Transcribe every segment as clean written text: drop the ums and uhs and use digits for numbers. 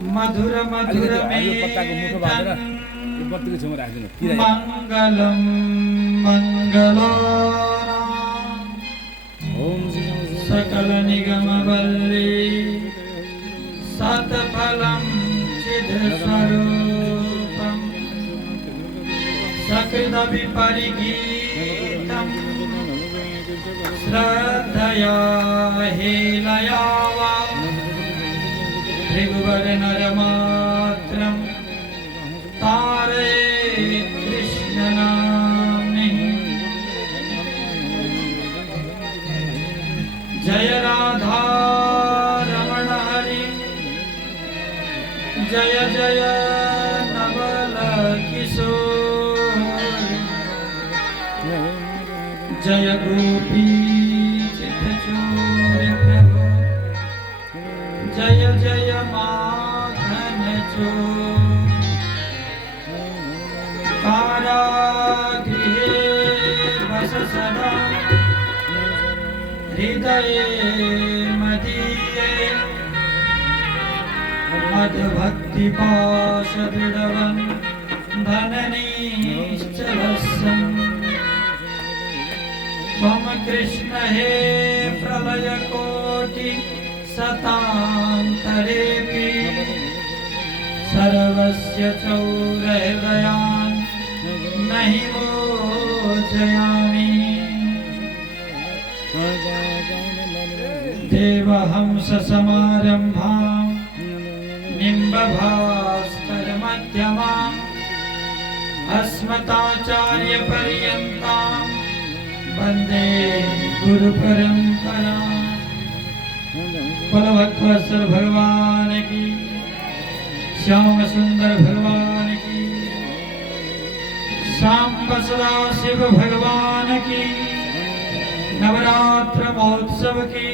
मधुर मधुर मंगलम मंगलानां सकल निगम वल्ली सतफलम चिद स्वरूपम सकृद विपरिगीतम श्रद्धया हेलया वा भृगुवर नरमात्रम तारे कृष्ण नाम्नि जय राधा रमण हरि जय जय नवल किशोर जय गोपी चित्तचूर प्रभु जय जय माखन चोर कारागृहे बस सदा हृदय मदीये मदभक्ति पाश दृढ़वन धननीश्चलस्सन् त्वं कृष्ण हे प्रलय कोटि सतान्तरेऽपि सर्वस्य चौरहृदयान् नहि मोचयामि देवहंस समारम्भां निम्बभास्करमध्यमाम् अस्मदाचार्यपर्यन्तां वन्दे गुरुपरम्पराम् बलभद्र भगवान की, श्याम सुंदर भगवान की, सांब सदा शिव भगवान की, नवरात्र महोत्सव की,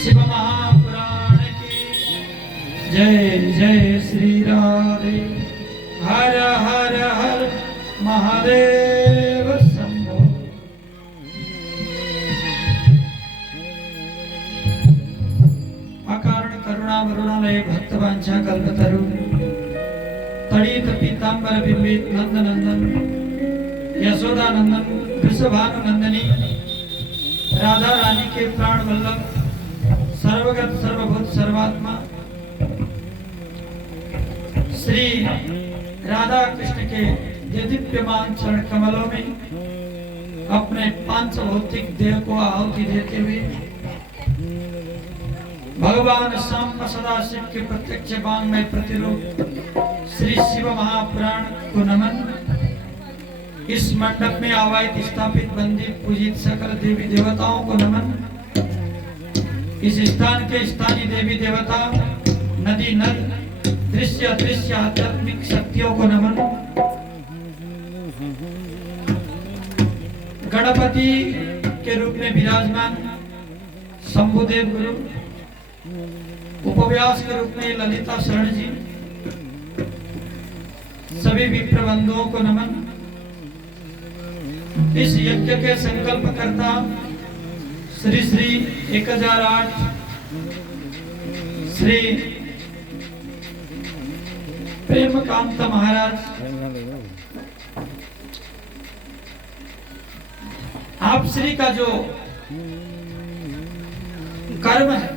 शिव महापुराण की जय जय श्री राधे। हर हर हर महादेव शंभो। अकारण करुणा वरुणालय भक्तवांछा कल्पतरु तड़ित पीतांबर बिंबित नंद नंदन यशोदा नंदन वृषभानु नंदनी राधा रानी के प्राण वल्लभ सर्वगत सर्वभूत सर्वात्मा श्री राधा कृष्ण के दिव्यमान चरण कमलों में अपने पांच भौतिक देह को आहुति देते हुए भगवान सांब सदाशिव के प्रत्यक्ष वांग में प्रतिरूप श्री शिव महापुराण को नमन। इस मंडप में आवाहित स्थापित वंदित पूजित सकल देवी देवताओं को नमन। इस स्थान के स्थानीय देवी देवता नदी नद दृश्य अदृश्य आध्यात्मिक शक्तियों को नमन। गणपति के रूप में विराजमान शंभुदेव गुरु, उपव्यास के रूप में ललिता शरण जी, सभी विप्रबंधुओं को नमन। इस यज्ञ के संकल्प करता श्री श्री 1008 श्री प्रेमकांत महाराज, आप श्री का जो कर्म है,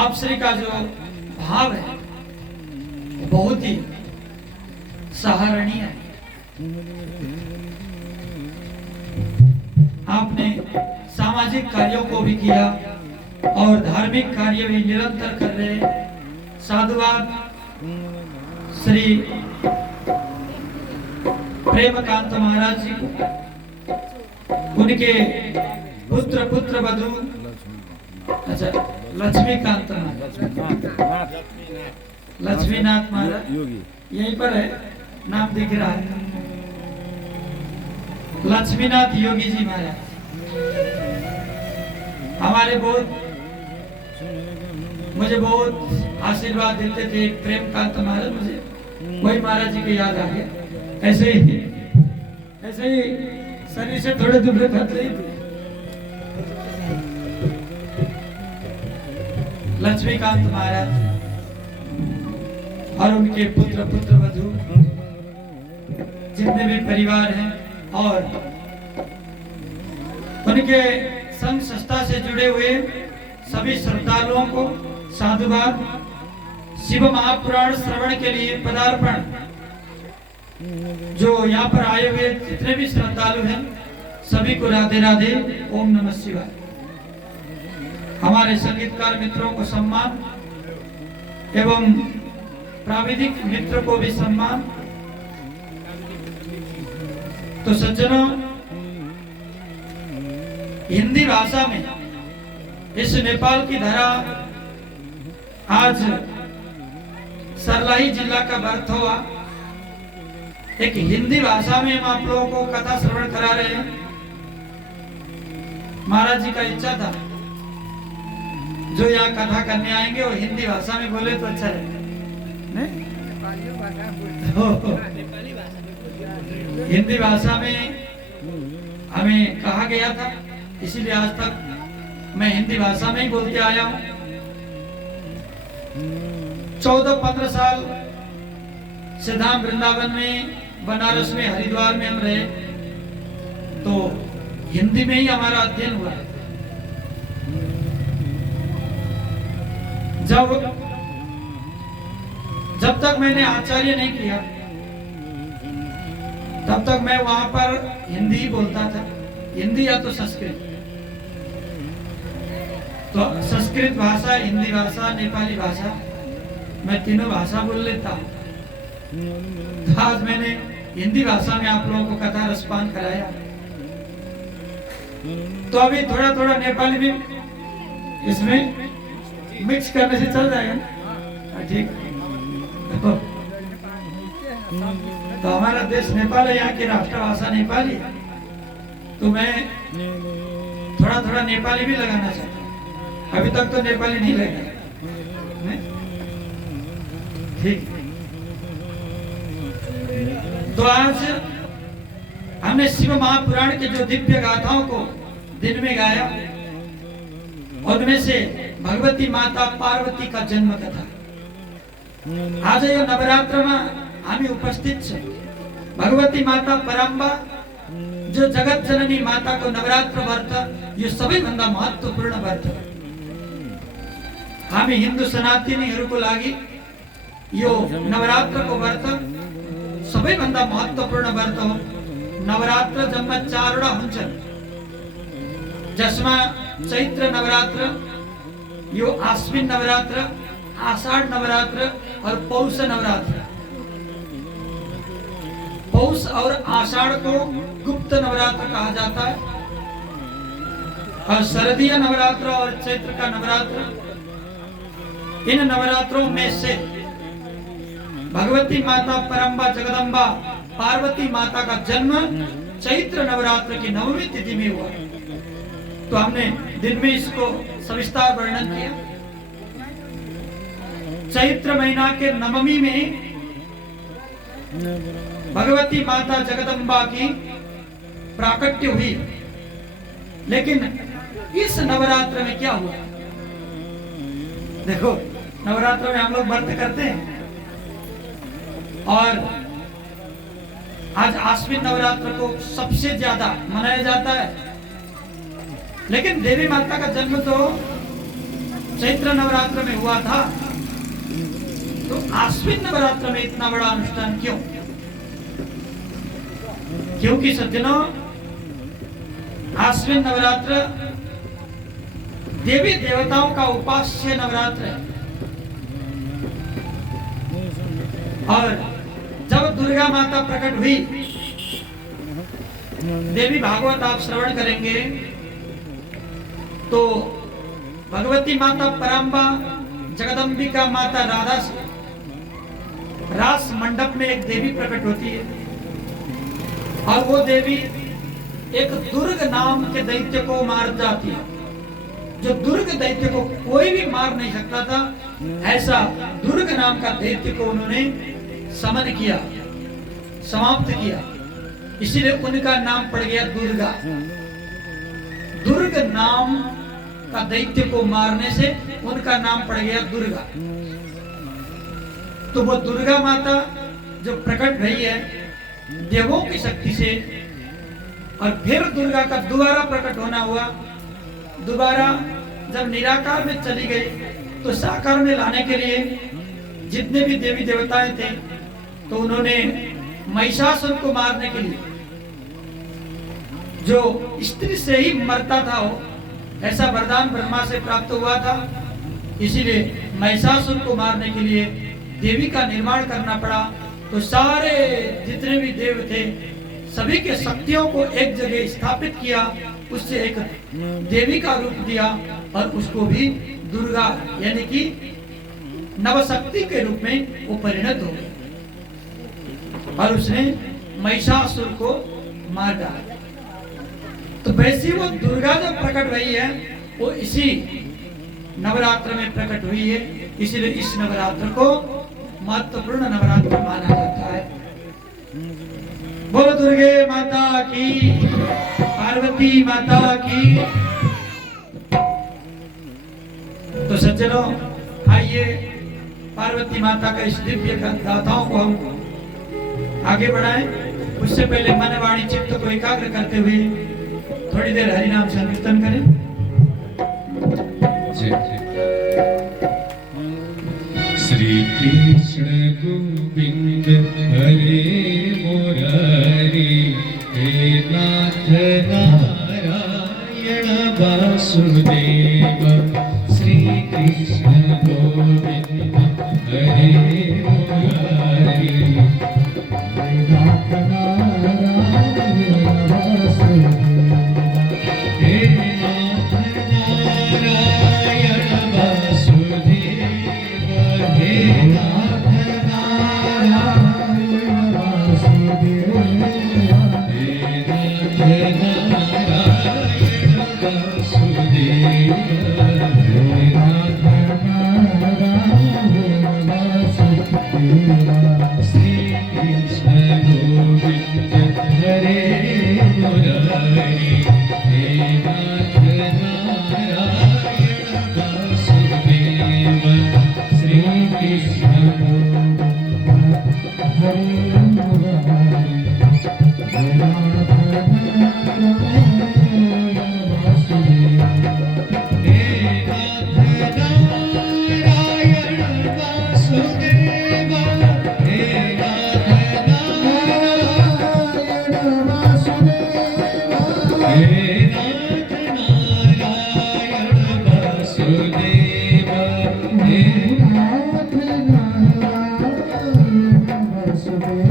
आप श्री का जो भाव है बहुत ही सराहनीय है। आपने सामाजिक कार्यों को भी किया और धार्मिक कार्य भी निरंतर कर रहे। साधुवाद श्री प्रेमकांत महाराज जी, उनके पुत्र वधू, अच्छा लक्ष्मीकांत लक्ष्मीनाथ महाराज यहीं पर है, नाम दिख रहा है लक्ष्मीनाथ योगी जी महाराज। हमारे मुझे बहुत आशीर्वाद देते थे प्रेमकांत महाराज, मुझे वही महाराज जी की याद आ गया। ऐसे ही शरीर से थोड़े दूर हट रही थी। लक्ष्मीकांत महाराज और उनके पुत्र पुत्रवधू जितने भी परिवार हैं और उनके संघ संस्था से जुड़े हुए सभी श्रद्धालुओं को साधुवाद। शिव महापुराण श्रवण के लिए पदार्पण जो यहाँ पर आए हुए जितने भी श्रद्धालु हैं सभी को राधे राधे, ओम नमः शिवाय। हमारे संगीतकार मित्रों को सम्मान एवं प्राविधिक मित्र को भी सम्मान। तो सज्जनों, हिंदी भाषा में इस नेपाल की धरा आज सरलाही जिला का बर्थ हुआ। एक हिंदी भाषा में हम आप लोगों को कथा श्रवण करा रहे हैं। महाराज जी का इच्छा था जो यहाँ कथा करने आएंगे वो हिंदी भाषा में बोले तो अच्छा रहेगा। हिंदी भाषा में हमें कहा गया था, इसीलिए आज तक मैं हिंदी भाषा में ही बोल के आया हूँ। 14-15 साल से धाम वृंदावन में, बनारस में, हरिद्वार में हम रहे, तो हिंदी में ही हमारा अध्ययन हुआ। जब तक मैंने आचार्य नहीं किया तब तक मैं वहां पर हिंदी ही बोलता था, हिंदी या तो संस्कृत। तो संस्कृत भाषा, हिंदी भाषा, नेपाली भाषा, मैं तीनों भाषा बोल लेता हूँ। तो आज मैंने हिंदी भाषा में आप लोगों को कथा रसपान कराया। तो अभी थोड़ा थोड़ा नेपाली भी इसमें मिक्स करने से चल जाएगा ना, ठीक। तो हमारा देश नेपाल है, यहाँ की राष्ट्रभाषा नेपाली है, तो मैं थोड़ा थोड़ा नेपाली भी लगाना चाहता हूँ। अभी तक तो नेपाली नहीं लगा, ठीक। तो आज हमने शिव महापुराण के जो दिव्य गाथाओं को दिन में गाया, उनमें से भगवती माता पार्वती का जन्म कथा आज यो नवरात्र में हामी उपस्थित छौं। भगवती माता परम्बा जो जगत जननी माता को नवरात्र व्रत यो सबैभन्दा महत्त्वपूर्ण व्रत हो। हामी हिन्दू सनातनीहरूको लागि यो नवरात्र को व्रत सबैभन्दा महत्त्वपूर्ण व्रत हो। नवरात्र जम्मा 4 हुन्छन्, जसमा चैत्र नवरात्र, यो आश्विन नवरात्र, आषाढ़ नवरात्र और पौष नवरात्र। पौष और आषाढ़ को गुप्त नवरात्र कहा जाता है और शरदीय नवरात्र और चैत्र का नवरात्र, इन नवरात्रों में से भगवती माता परम्बा जगदम्बा पार्वती माता का जन्म चैत्र नवरात्र की 9वीं तिथि में हुआ। तो हमने दिन में इसको सविस्तार वर्णन किया। चैत्र महीना के 9वीं में भगवती माता जगदम्बा की प्राकट्य हुई। लेकिन इस नवरात्र में क्या हुआ? देखो, नवरात्र में हम लोग व्रत करते हैं और आज आश्विन नवरात्र को सबसे ज्यादा मनाया जाता है। लेकिन देवी माता का जन्म तो चैत्र नवरात्र में हुआ था, तो आश्विन नवरात्र में इतना बड़ा अनुष्ठान क्यों? क्योंकि सज्जनों, आश्विन नवरात्र देवी देवताओं का उपास्य नवरात्र है। और जब दुर्गा माता प्रकट हुई, देवी भागवत आप श्रवण करेंगे तो भगवती माता परम्बा जगदम्बिका माता राधा से रास मंडप में एक देवी प्रकट होती है और वो देवी एक दुर्ग नाम के दैत्य को मार जाती है। जो दुर्ग दैत्य को कोई भी मार नहीं सकता था, ऐसा दुर्ग नाम का दैत्य को उन्होंने समन किया, समाप्त किया। इसीलिए उनका नाम पड़ गया दुर्गा। दुर्ग नाम का दैत्य को मारने से उनका नाम पड़ गया दुर्गा। तो वो दुर्गा माता जो प्रकट भई है देवों की शक्ति से, और फिर दुर्गा का दोबारा प्रकट होना हुआ। दोबारा जब निराकार में चली गई तो साकार में लाने के लिए जितने भी देवी देवताएं थे, तो उन्होंने महिषासुर को मारने के लिए, जो स्त्री से ही मरता था वो, ऐसा वरदान ब्रह्मा से प्राप्त हुआ था। इसीलिए महिषासुर को मारने के लिए देवी का निर्माण करना पड़ा। तो सारे जितने भी देव थे सभी के शक्तियों को एक जगह स्थापित किया, उससे एक देवी का रूप दिया और उसको भी दुर्गा यानी कि नवशक्ति के रूप में वो परिणत हो गई और उसने महिषासुर को मार डाला। तो वैसी वो दुर्गा जो प्रकट हुई है वो इसी नवरात्र में प्रकट हुई है। इसीलिए इस नवरात्र को महत्वपूर्ण नवरात्र माना जाता है। बोलो दुर्गे माता की, पार्वती माता की। तो सज्जनों आइए पार्वती माता का इस दिव्य गाथाओं को हम आगे बढ़ाएं। उससे पहले मन वाणी चित्त को एकाग्र करते हुए थोड़ी देर हरिनाम संकीर्तन करें। श्री कृष्ण गोविंद हरे मुरारी, हे नाथ नारायण वासुदेव। श्री कृष्ण गोविंद हरे मुरारी, हे नाथ नारायण वासुदेव। हे नाथ नारायण वासुदेव, हे नाथ नारायण वासुदेव, हे नाथ नारायण वासुदेव, हे नाथ नारायण वासुदेव। श्री कृष्ण गोविंद हरे मुरारी, हे नाथ नारायण वासुदेव। श्री कृष्ण गोविंद हरे मुरारी, हे नाथ नारायण वासुदेव, हे नाथ नारायण वासुदेव, हे नाथ नारायण वासुदेव, हे नाथ नारायण वासुदेव, हे नाथ नारायण वासुदेव, हे नाथ नारायण वासुदेव, हे नाथ नारायण वासुदेव।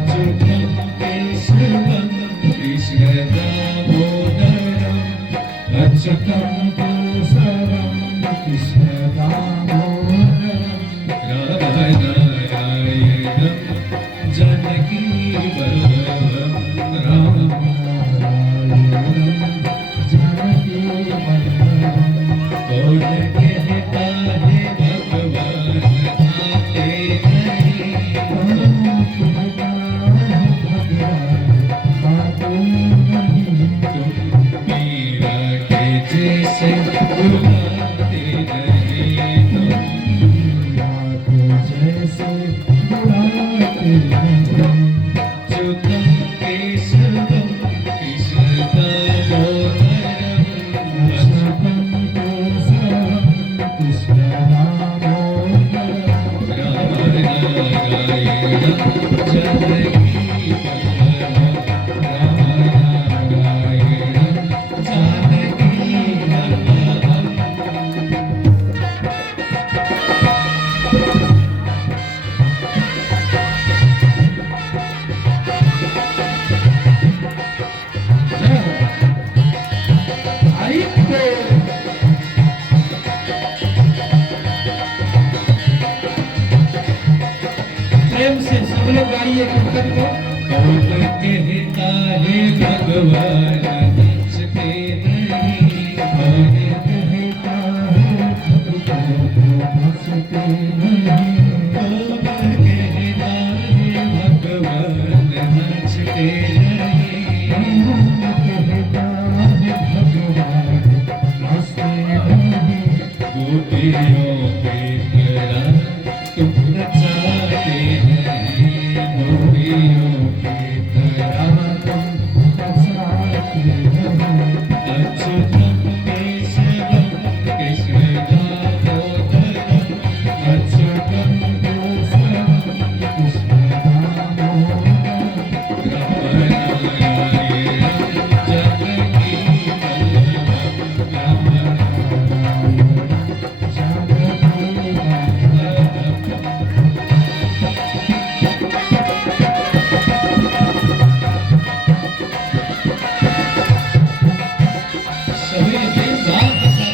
अच्युतं केशवं कृष्ण दामोदरं, अच्युतं केशवं कृष्ण दामोदरं, रामनारायणं जानकी वल्लभं, रामनारायणं जानकी वल्लभं। कौन कहता है भगवान आते नहीं, कौन कहता है भगवान आते नहीं। तुम मीरा के जैसे बुलाते नहीं, तुम मीरा के जैसे बुलाते नहीं। अच्युतं केशवं कृष्ण दामोदरं, अच्युतं केशवं कृष्ण दामोदरं, रामनारायणं जानकी वल्लभं, रामनारायणं जानकी वल्लभं। प्रेम से सब लोग गाइए कीर्तन को। कौन कहता है भगवान नाचते नहीं, कौन कहता है भगवान नाचते कहता है भगवान नाचते नहीं। गोपियों की तरह तुम नचाते नहीं, गोपियों की तरह तुम नचाते नहीं। अच्युतम केशवम कृष्ण दामोदरम, अच्युतम केशवम कृष्ण दामोदरम, सभी दिन रात के साथ ताली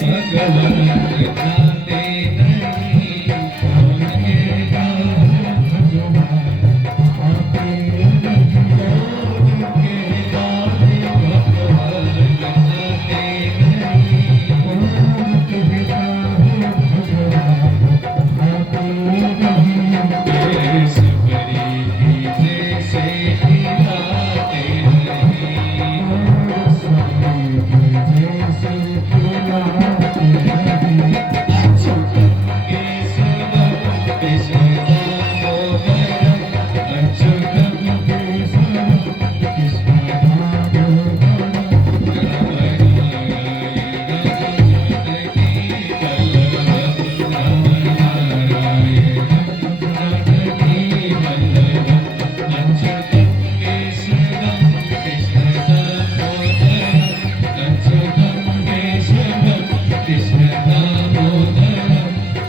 बजाना। भगवान जाते नहीं, कौन कहता है भगवान आते नहीं, कौन कहता है भगवान जाते नहीं, कौन कहता है भगवान आते नहीं। देश बड़ी धीरे से हिलाते नहीं, देश बड़ी धीरे से हिलाते नहीं। अच्युतम केशवम कृष्ण दामोदरम, अच्युतम केशवम कृष्ण दामोदरम, राम नारायण जानकी वल्लभम, राम नारायण जानकी वल्लभम, अच्युतम केशवम कृष्ण दामोदरम, अच्युतम केशवम कृष्ण दामोदरम,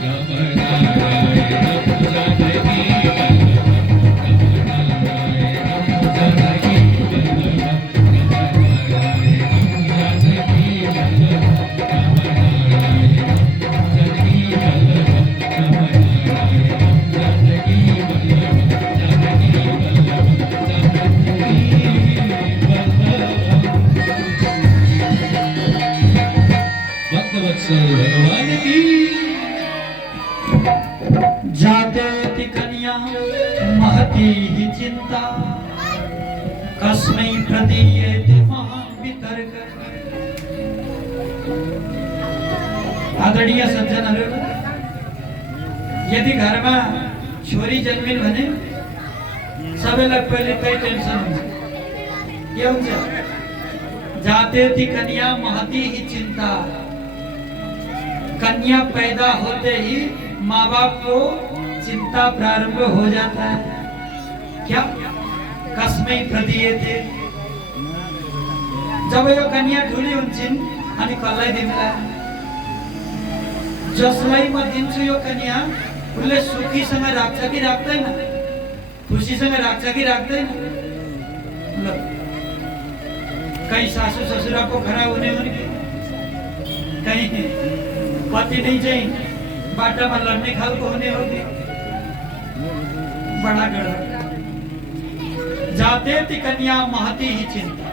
राम नारायण जानकी वल्लभम, राम नारायण जानकी वल्लभम, राम नारायण जानकी वल्लभम, राम नारायण जानकी वल्लभम, राम नारायण जानकी वल्लभम, जानकी वल्लभम, जानकी वल्लभम। भक्तवत्सल भगवान की जाते ति कन्या महती ही चिंता, कस्मै प्रदीयते महावितर्क। आदरणीय सज्जनहरू, यदि घरमा छोरी जन्मिन् भने सबैलाई पहिले त्यही टेन्सन हुन्छ। के हुन्छ? जाते ति कन्या महती ही चिंता। कन्या पैदा होते ही माँ बाप को चिंता प्रारंभ हो जाता है। क्या? कस्मै प्रदीयते। जब यो कन्या ठुली हुन्छन् अनि कसलाई दिउँला? जसलाई म दिन्छु यो कन्या, उसले सुखीसँग राख्छ कि राख्दैन? खुसीसँग राख्छ कि राख्दैन? ल, कहीं सासू ससुरा को खरा हुने हो कि कहीं पति नहीं चाहिए बाटा में लड़ने खालको होने होगी। बड़ा गड़बड़। जाते ति कन्या महती ही चिंता।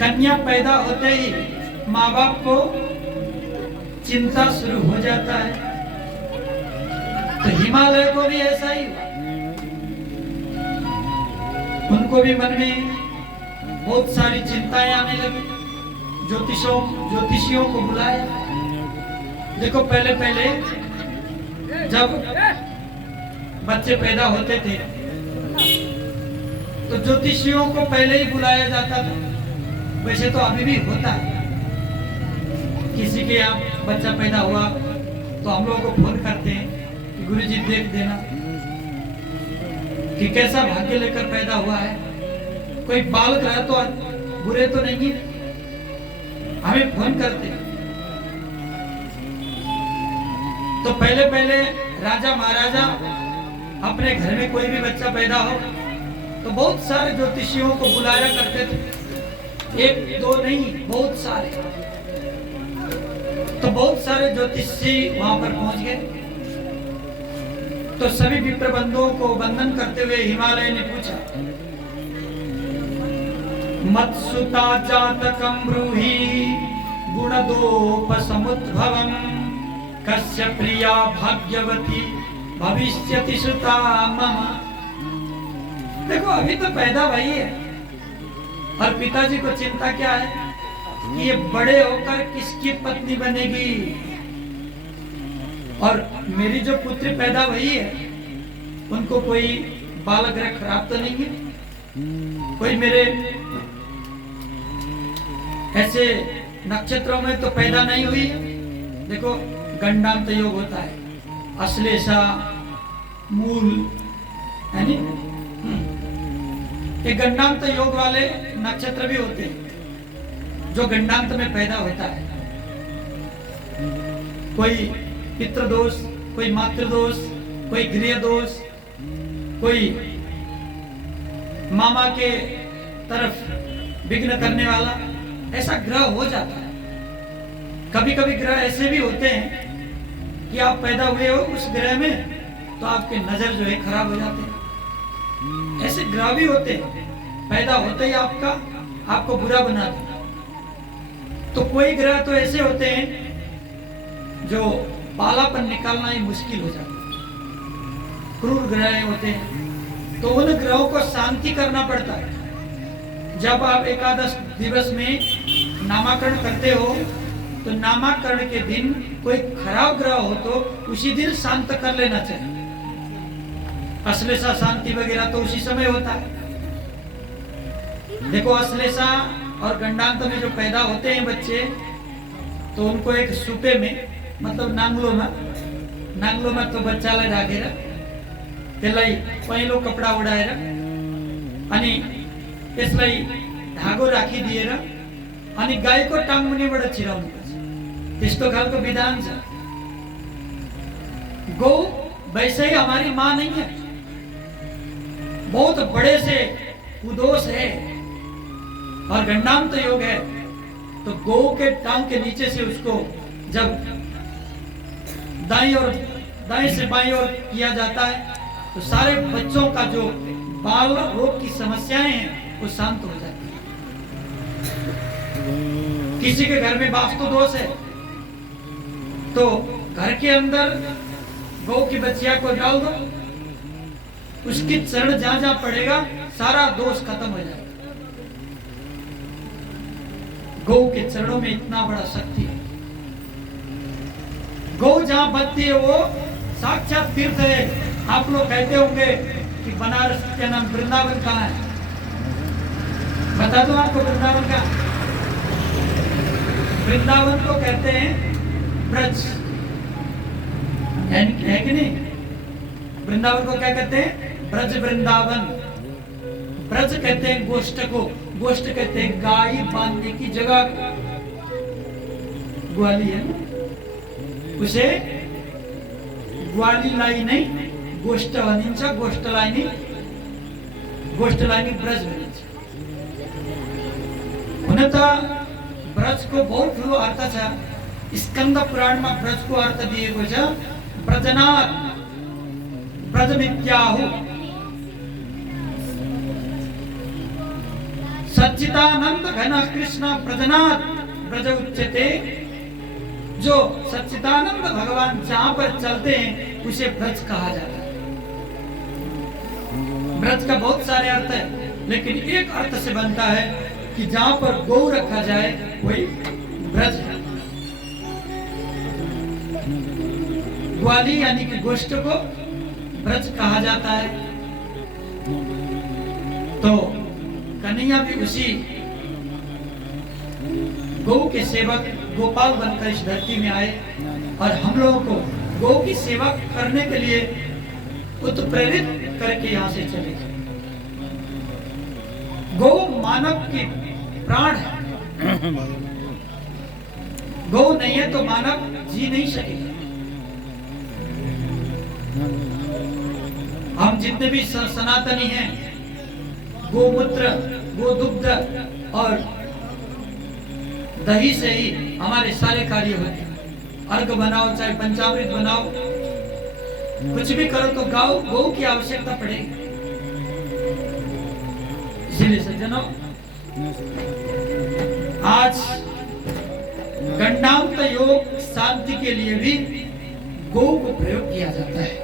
कन्या पैदा होते ही माँ बाप को चिंता शुरू हो जाता है। तो हिमालय को भी ऐसा ही हुआ। उनको भी मन में बहुत सारी चिंताएं आने लगी। ज्योतिषियों को बुलाया। देखो, पहले पहले जब बच्चे पैदा होते थे तो ज्योतिषियों को पहले ही बुलाया जाता था। वैसे तो अभी भी होता है। किसी के यहाँ बच्चा पैदा हुआ तो हम लोगों को फोन करते हैं कि गुरुजी देख देना कि कैसा भाग्य लेकर पैदा हुआ है, कोई बालक रहा तो बुरे तो नहीं है। हमें फोन करते हैं। तो पहले पहले राजा महाराजा अपने घर में कोई भी बच्चा पैदा हो तो बहुत सारे ज्योतिषियों को बुलाया करते थे, एक दो नहीं, बहुत सारे। तो बहुत सारे ज्योतिषी वहां पर पहुंच गए। तो सभी विप्र बंधुओं को वंदन करते हुए हिमालय ने पूछा, मत्सुता जातकं ब्रूहि गुणदोपसमुद्भवं कस्य प्रिया भाग्यवती भविष्यति सुता मम। देखो अभी तो पैदा भाई है और पिताजी को चिंता क्या है कि ये बड़े होकर किसकी पत्नी बनेगी, और मेरी जो पुत्री पैदा हुई है उनको कोई बाल ग्रह खराब तो नहीं है, कोई मेरे ऐसे नक्षत्रों में तो पैदा नहीं हुई। देखो गंडांत योग होता है, अश्लेषा, मूल, है नी? ये गंडांत योग वाले नक्षत्र भी होते हैं जो गंडांत में पैदा होता है। कोई पितृदोष, कोई मातृदोष, कोई गृह दोष, कोई मामा के तरफ विघ्न करने वाला, ऐसा ग्रह हो जाता है। कभी कभी ग्रह ऐसे भी होते हैं कि आप पैदा हुए हो उस ग्रह में तो आपके नजर जो है खराब हो जाते हैं। ऐसे ग्रह भी होते हैं, पैदा होते ही आपको बुरा बना देते। तो कोई ग्रह तो ऐसे होते हैं जो बालापन निकालना ही मुश्किल हो जाता है, क्रूर ग्रह होते हैं। तो उन ग्रहों को शांति करना पड़ता है। जब आप एकादश दिवस में नामकरण करते हो तो नामकरण के दिन कोई खराब ग्रह हो तो उसी दिन शांत कर लेना चाहिए। अश्लेषा शांति वगैरह तो उसी समय होता है। देखो अश्लेषा और गंडांत में जो पैदा होते हैं बच्चे, तो उनको एक सूपे में, मतलब नांगलो में तो बच्चा ले राखेर त्यसलाई पहिलो कपडा उडाएर अनि त्यसलाई धागो राखिदिएर अनि गाईको टाङमुनिबाट छिराउनुपर्छ। त्यस्तो खालको विधान छ। गौ वैसे ही हमारी माँ नहीं है, बहुत बड़े से कुदोष है और गंडांत योग है। तो गौ के टांग के नीचे से उसको जब दाएं से बाएं ओर किया जाता है तो सारे बच्चों का जो बाल रोग की समस्याएं हैं वो शांत हो जाती है। किसी के घर में वास्तु दोष है तो घर के अंदर गौ की बच्चिया को डाल दो, उसकी चरण जहां जहां पड़ेगा सारा दोष खत्म हो जाएगा। गौ के चरणों में इतना बड़ा शक्ति है। गौ जहां बजती है वो साक्षात तीर्थ है। आप लोग कहते होंगे कि बनारस के नाम वृंदावन कहाँ है? बता दो आपको वृंदावन का। वृंदावन को कहते हैं ब्रज, है कि नहीं? वृंदावन को क्या कहते हैं? ब्रज वृंदावन। ब्रज कहते हैं गोष्ठ को, गोष्ठ कहते हैं गाय बांधने की जगह को। ग्वाली है ना, उसे ग्वालीलाई नै गोष्ठ भनिन्छ, गोष्ठलाई नै ब्रज भनिन्छ। हुन त ब्रज को बहुत ठुलो अर्थ छ। स्कंद पुराण में ब्रज को अर्थ दिएको छ ब्रजनाथ, ब्रजमित्याहु। सच्चिदानंद घन कृष्ण ब्रजनाथ ब्रज उच्यते। जो सच्चिदानंद भगवान जहां पर चलते हैं उसे ब्रज कहा जाता है। ब्रज का बहुत सारे अर्थ है, लेकिन एक अर्थ से बनता है कि जहां पर गौ रखा जाए वही ब्रज है। ग्वाली यानी कि गोष्ठ को ब्रज कहा जाता है। तो कन्हैया भी उसी गौ के सेवक गोपाल बनकर इस धरती में आए और हम लोगों को गौ की सेवा करने के लिए उत्प्रेरित करके यहाँ से चले गए। गौ मानव की प्राण है। गौ नहीं है तो मानव जी नहीं सकेगा। हम जितने भी सनातनी हैं गोमूत्र, गोदुग्ध और दही से ही हमारे सारे कार्य होते हैं। अर्घ बनाओ, चाहे पंचामृत बनाओ, कुछ भी करो तो गौ की आवश्यकता पड़ेगी। इसीलिए सज्जनों, आज गंडांत योग शांति के लिए भी गौ को प्रयोग किया जाता है।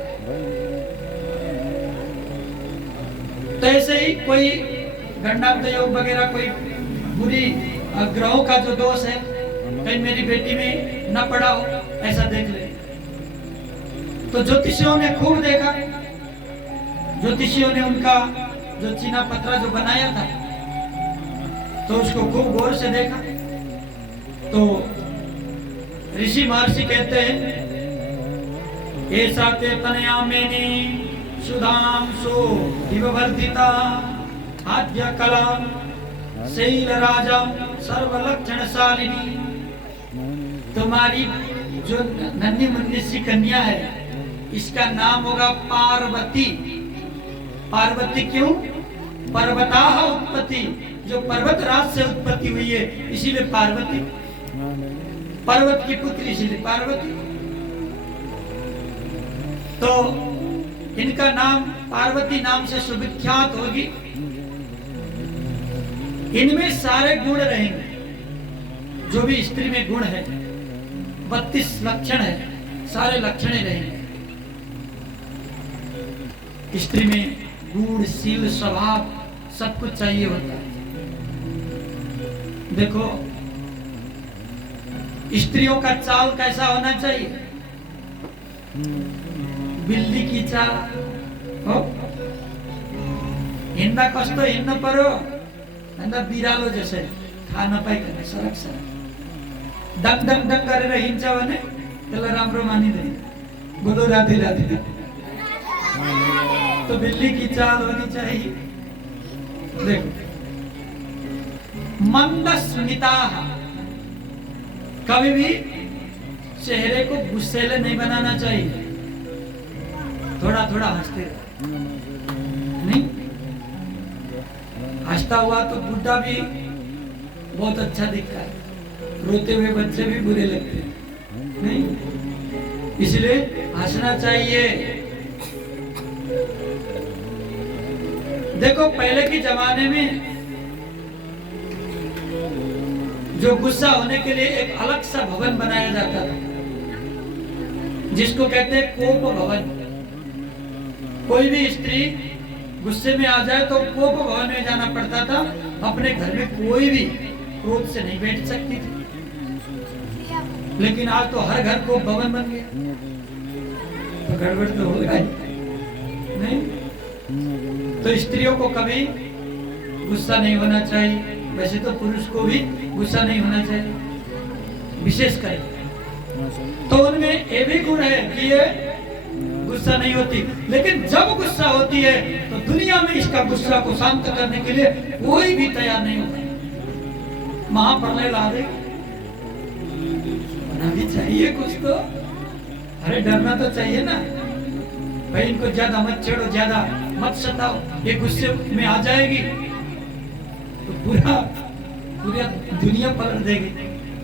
तो ऐसे ही कोई गंडांत योग वगैरह कोई बुरी ग्रहों का जो दोष है, कहीं मेरी बेटी में न पड़ा हो, ऐसा देख ले। तो ज्योतिषियों ने खूब देखा, ज्योतिषियों ने उनका जो चीना पत्रा जो बनाया था, तो उसको खूब गौर से देखा। तो ऋषि महर्षि कहते हैं, ऐसा ते तनयामेनी सुधांशो दिववर्धिता आद्य कलाम शैल राजा सर्वलक्षणशालिनी। तुम्हारी जो नन्ही मुन्नी सी कन्या है, इसका नाम होगा पार्वती। पार्वती क्यों? पर्वताः उत्पत्ति, जो पर्वत राज से उत्पत्ति हुई है, इसीलिए पार्वती। पर्वत की पुत्री इसीलिए पार्वती। तो इनका नाम पार्वती नाम से सुविख्यात होगी। इनमें सारे गुण रहेंगे, जो भी स्त्री में गुण है, 32 लक्षण है, सारे लक्षण रहेंगे। स्त्री में गुण, शील, स्वभाव सब कुछ चाहिए होता है। देखो, स्त्रियों का चाल कैसा होना चाहिए? बिल्ली की चाल हो, हिंदा कस्तो हिंड्नु पर्यो भन्दा बिरालो जसरी थाहा नपाइकन सरक सरक डङ डङ डङ गरेर हिँड्छ भने त्यसलाई राम्रो मानिँदैन, गोदो राधे राधे। तो बिल्ली की चाल होनी चाहिए। देखो, मंदस्मिता, कभी भी चेहरे को गुस्सेले नहीं बनाना चाहिए, थोड़ा थोड़ा हंसते नहीं। हंसता हुआ तो बुढ़ा भी बहुत अच्छा दिखता है, रोते हुए बच्चे भी बुरे लगते हैं नहीं, इसलिए हंसना चाहिए। देखो, पहले के जमाने में जो गुस्सा होने के लिए एक अलग सा भवन बनाया जाता था, जिसको कहते हैं कोप भवन। कोई भी स्त्री गुस्से में आ जाए तो कोप भवन में जाना पड़ता था। अपने घर में कोई भी क्रोध से नहीं बैठ सकती थी। लेकिन आज तो हर घर कोप भवन बन गया, तो गड़बड़ तो होगा ही नहीं। तो स्त्रियों को कभी गुस्सा नहीं होना चाहिए। वैसे तो पुरुष को भी गुस्सा नहीं होना चाहिए, विशेषकर। तो उनमें ये भी गुण है कि ये गुस्सा नहीं होती, लेकिन जब गुस्सा होती है तो दुनिया में इसका गुस्सा को शांत करने के लिए कोई भी तैयार नहीं होता। महाप्रलय ला दे, होना भी चाहिए कुछ तो। अरे डरना तो चाहिए ना भाई, इनको ज्यादा मत छेड़ो, ज्यादा मत सताओ, ये गुस्से में आ जाएगी तो पूरी दुनिया पलट देगी।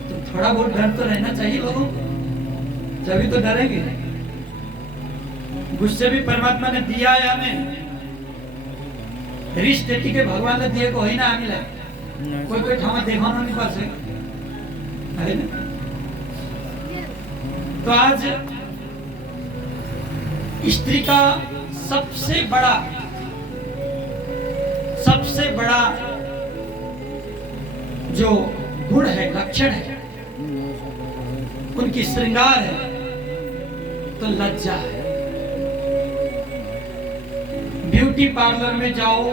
तो थोड़ा बहुत डर तो रहना चाहिए लोगों को, तभी तो डरेंगे। गुस्से भी परमात्मा ने दिया है हमें, रिश्ते के भगवान ने दिए को होइन हामीलाई कोही कोही ठाउँमा देखाउनु नि पर्छ हैन। तो आज स्त्री का सबसे बड़ा जो गुण है, लक्षण है, उनकी श्रृंगार है तो लज्जा है। ब्यूटी पार्लर में जाओ,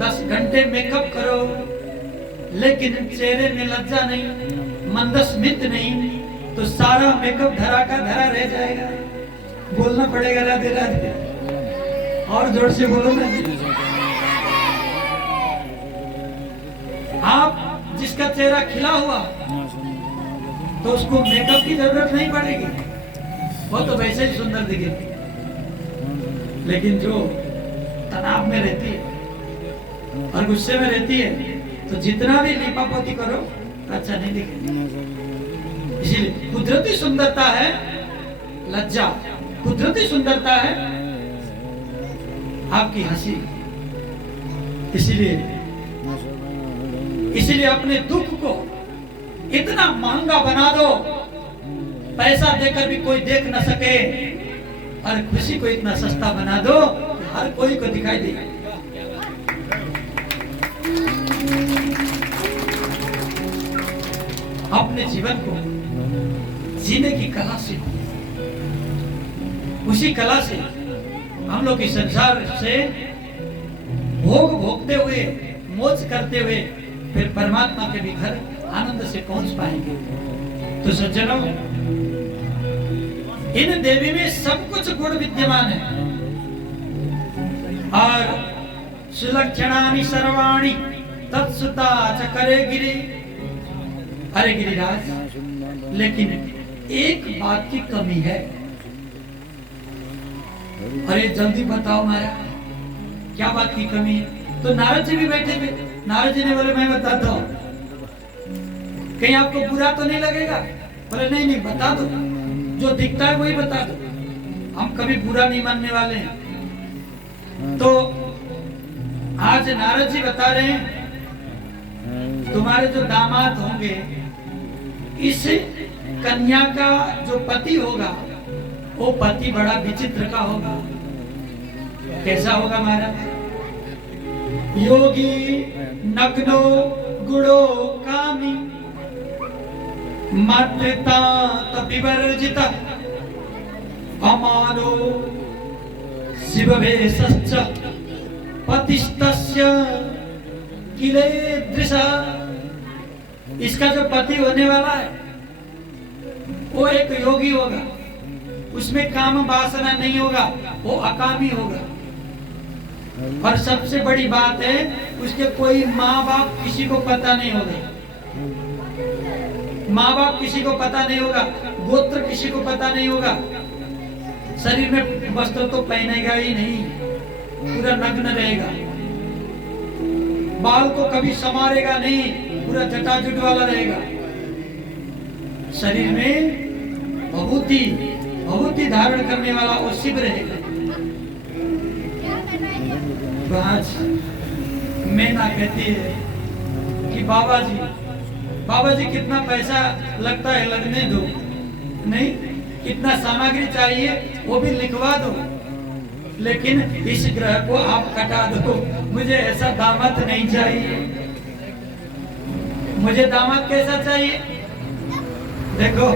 10 घंटे मेकअप करो, लेकिन चेहरे में लज्जा नहीं, मंदस्मित नहीं, तो सारा मेकअप धरा का धरा रह जाएगा। बोलना पड़ेगा राधे राधे, और जोर से बोलो ना। आप जिसका चेहरा खिला हुआ तो उसको मेकअप की जरूरत नहीं पड़ेगी, वो तो वैसे ही सुंदर दिखेगी। लेकिन जो तनाव में रहती है, और गुस्से में रहती है तो जितना भी लीपापोती करो अच्छा नहीं दिखेगा। इसीलिए कुदरती सुंदरता है लज्जा, कुदरती सुंदरता है आपकी हंसी। इसीलिए अपने दुख को इतना महंगा बना दो, पैसा देकर भी कोई देख न सके, और खुशी को इतना सस्ता बना दो कि हर कोई को दिखाई देगा। अपने जीवन को जीने की कला सीखो, उसी कला से हम लोग इस संसार से भोग भोगते हुए, मौज करते हुए फिर परमात्मा के भी घर आनंद से पहुंच पाएंगे। तो सज्जनों, इन देवी में सब कुछ गुण विद्यमान है। और सुलक्षणानि सर्वाणि तत्सुता च करे गिरि। अरे गिरिराज, लेकिन एक बात की कमी है। अरे जल्दी बताओ माया, क्या बात की कमी है? तो नारद जी भी बैठे थे। नारद जी ने बोले मैं बताता हूँ, कहीं आपको बुरा तो नहीं लगेगा? बोले नहीं नहीं, बता दो, जो दिखता है वही बता दो, हम कभी बुरा नहीं मानने वाले हैं। तो आज नारद जी बता रहे हैं, तुम्हारे जो दामाद होंगे, इस कन्या का जो पति होगा वो पति बड़ा विचित्र का होगा। कैसा होगा महाराज? योगी नग्नो गुणो कामी मातृता तपिवर्जित अमानो शिववेशश्च पतिस्तस्य किलेदृशा। इसका जो पति होने वाला है वो एक योगी होगा, उसमें काम वासना नहीं होगा, वो अकामी होगा। और सबसे बड़ी बात है, उसके कोई माँ बाप किसी को पता नहीं होगा, माँ बाप किसी को पता नहीं होगा, गोत्र किसी को पता नहीं होगा, शरीर में वस्त्र तो पहनेगा ही नहीं, पूरा नग्न रहेगा, बाल को कभी संवारेगा नहीं, पूरा जटाजुट वाला रहेगा, शरीर में भभूति धारण करने वाला वो शिव रहेगा। तो आज मैना कहती है कि बाबा जी कितना पैसा लगता है लगने दो, नहीं कितना सामग्री चाहिए वो भी लिखवा दो, लेकिन इस ग्रह को आप कटा दो, मुझे ऐसा दामाद नहीं चाहिए। मुझे दामाद कैसा चाहिए? देखो,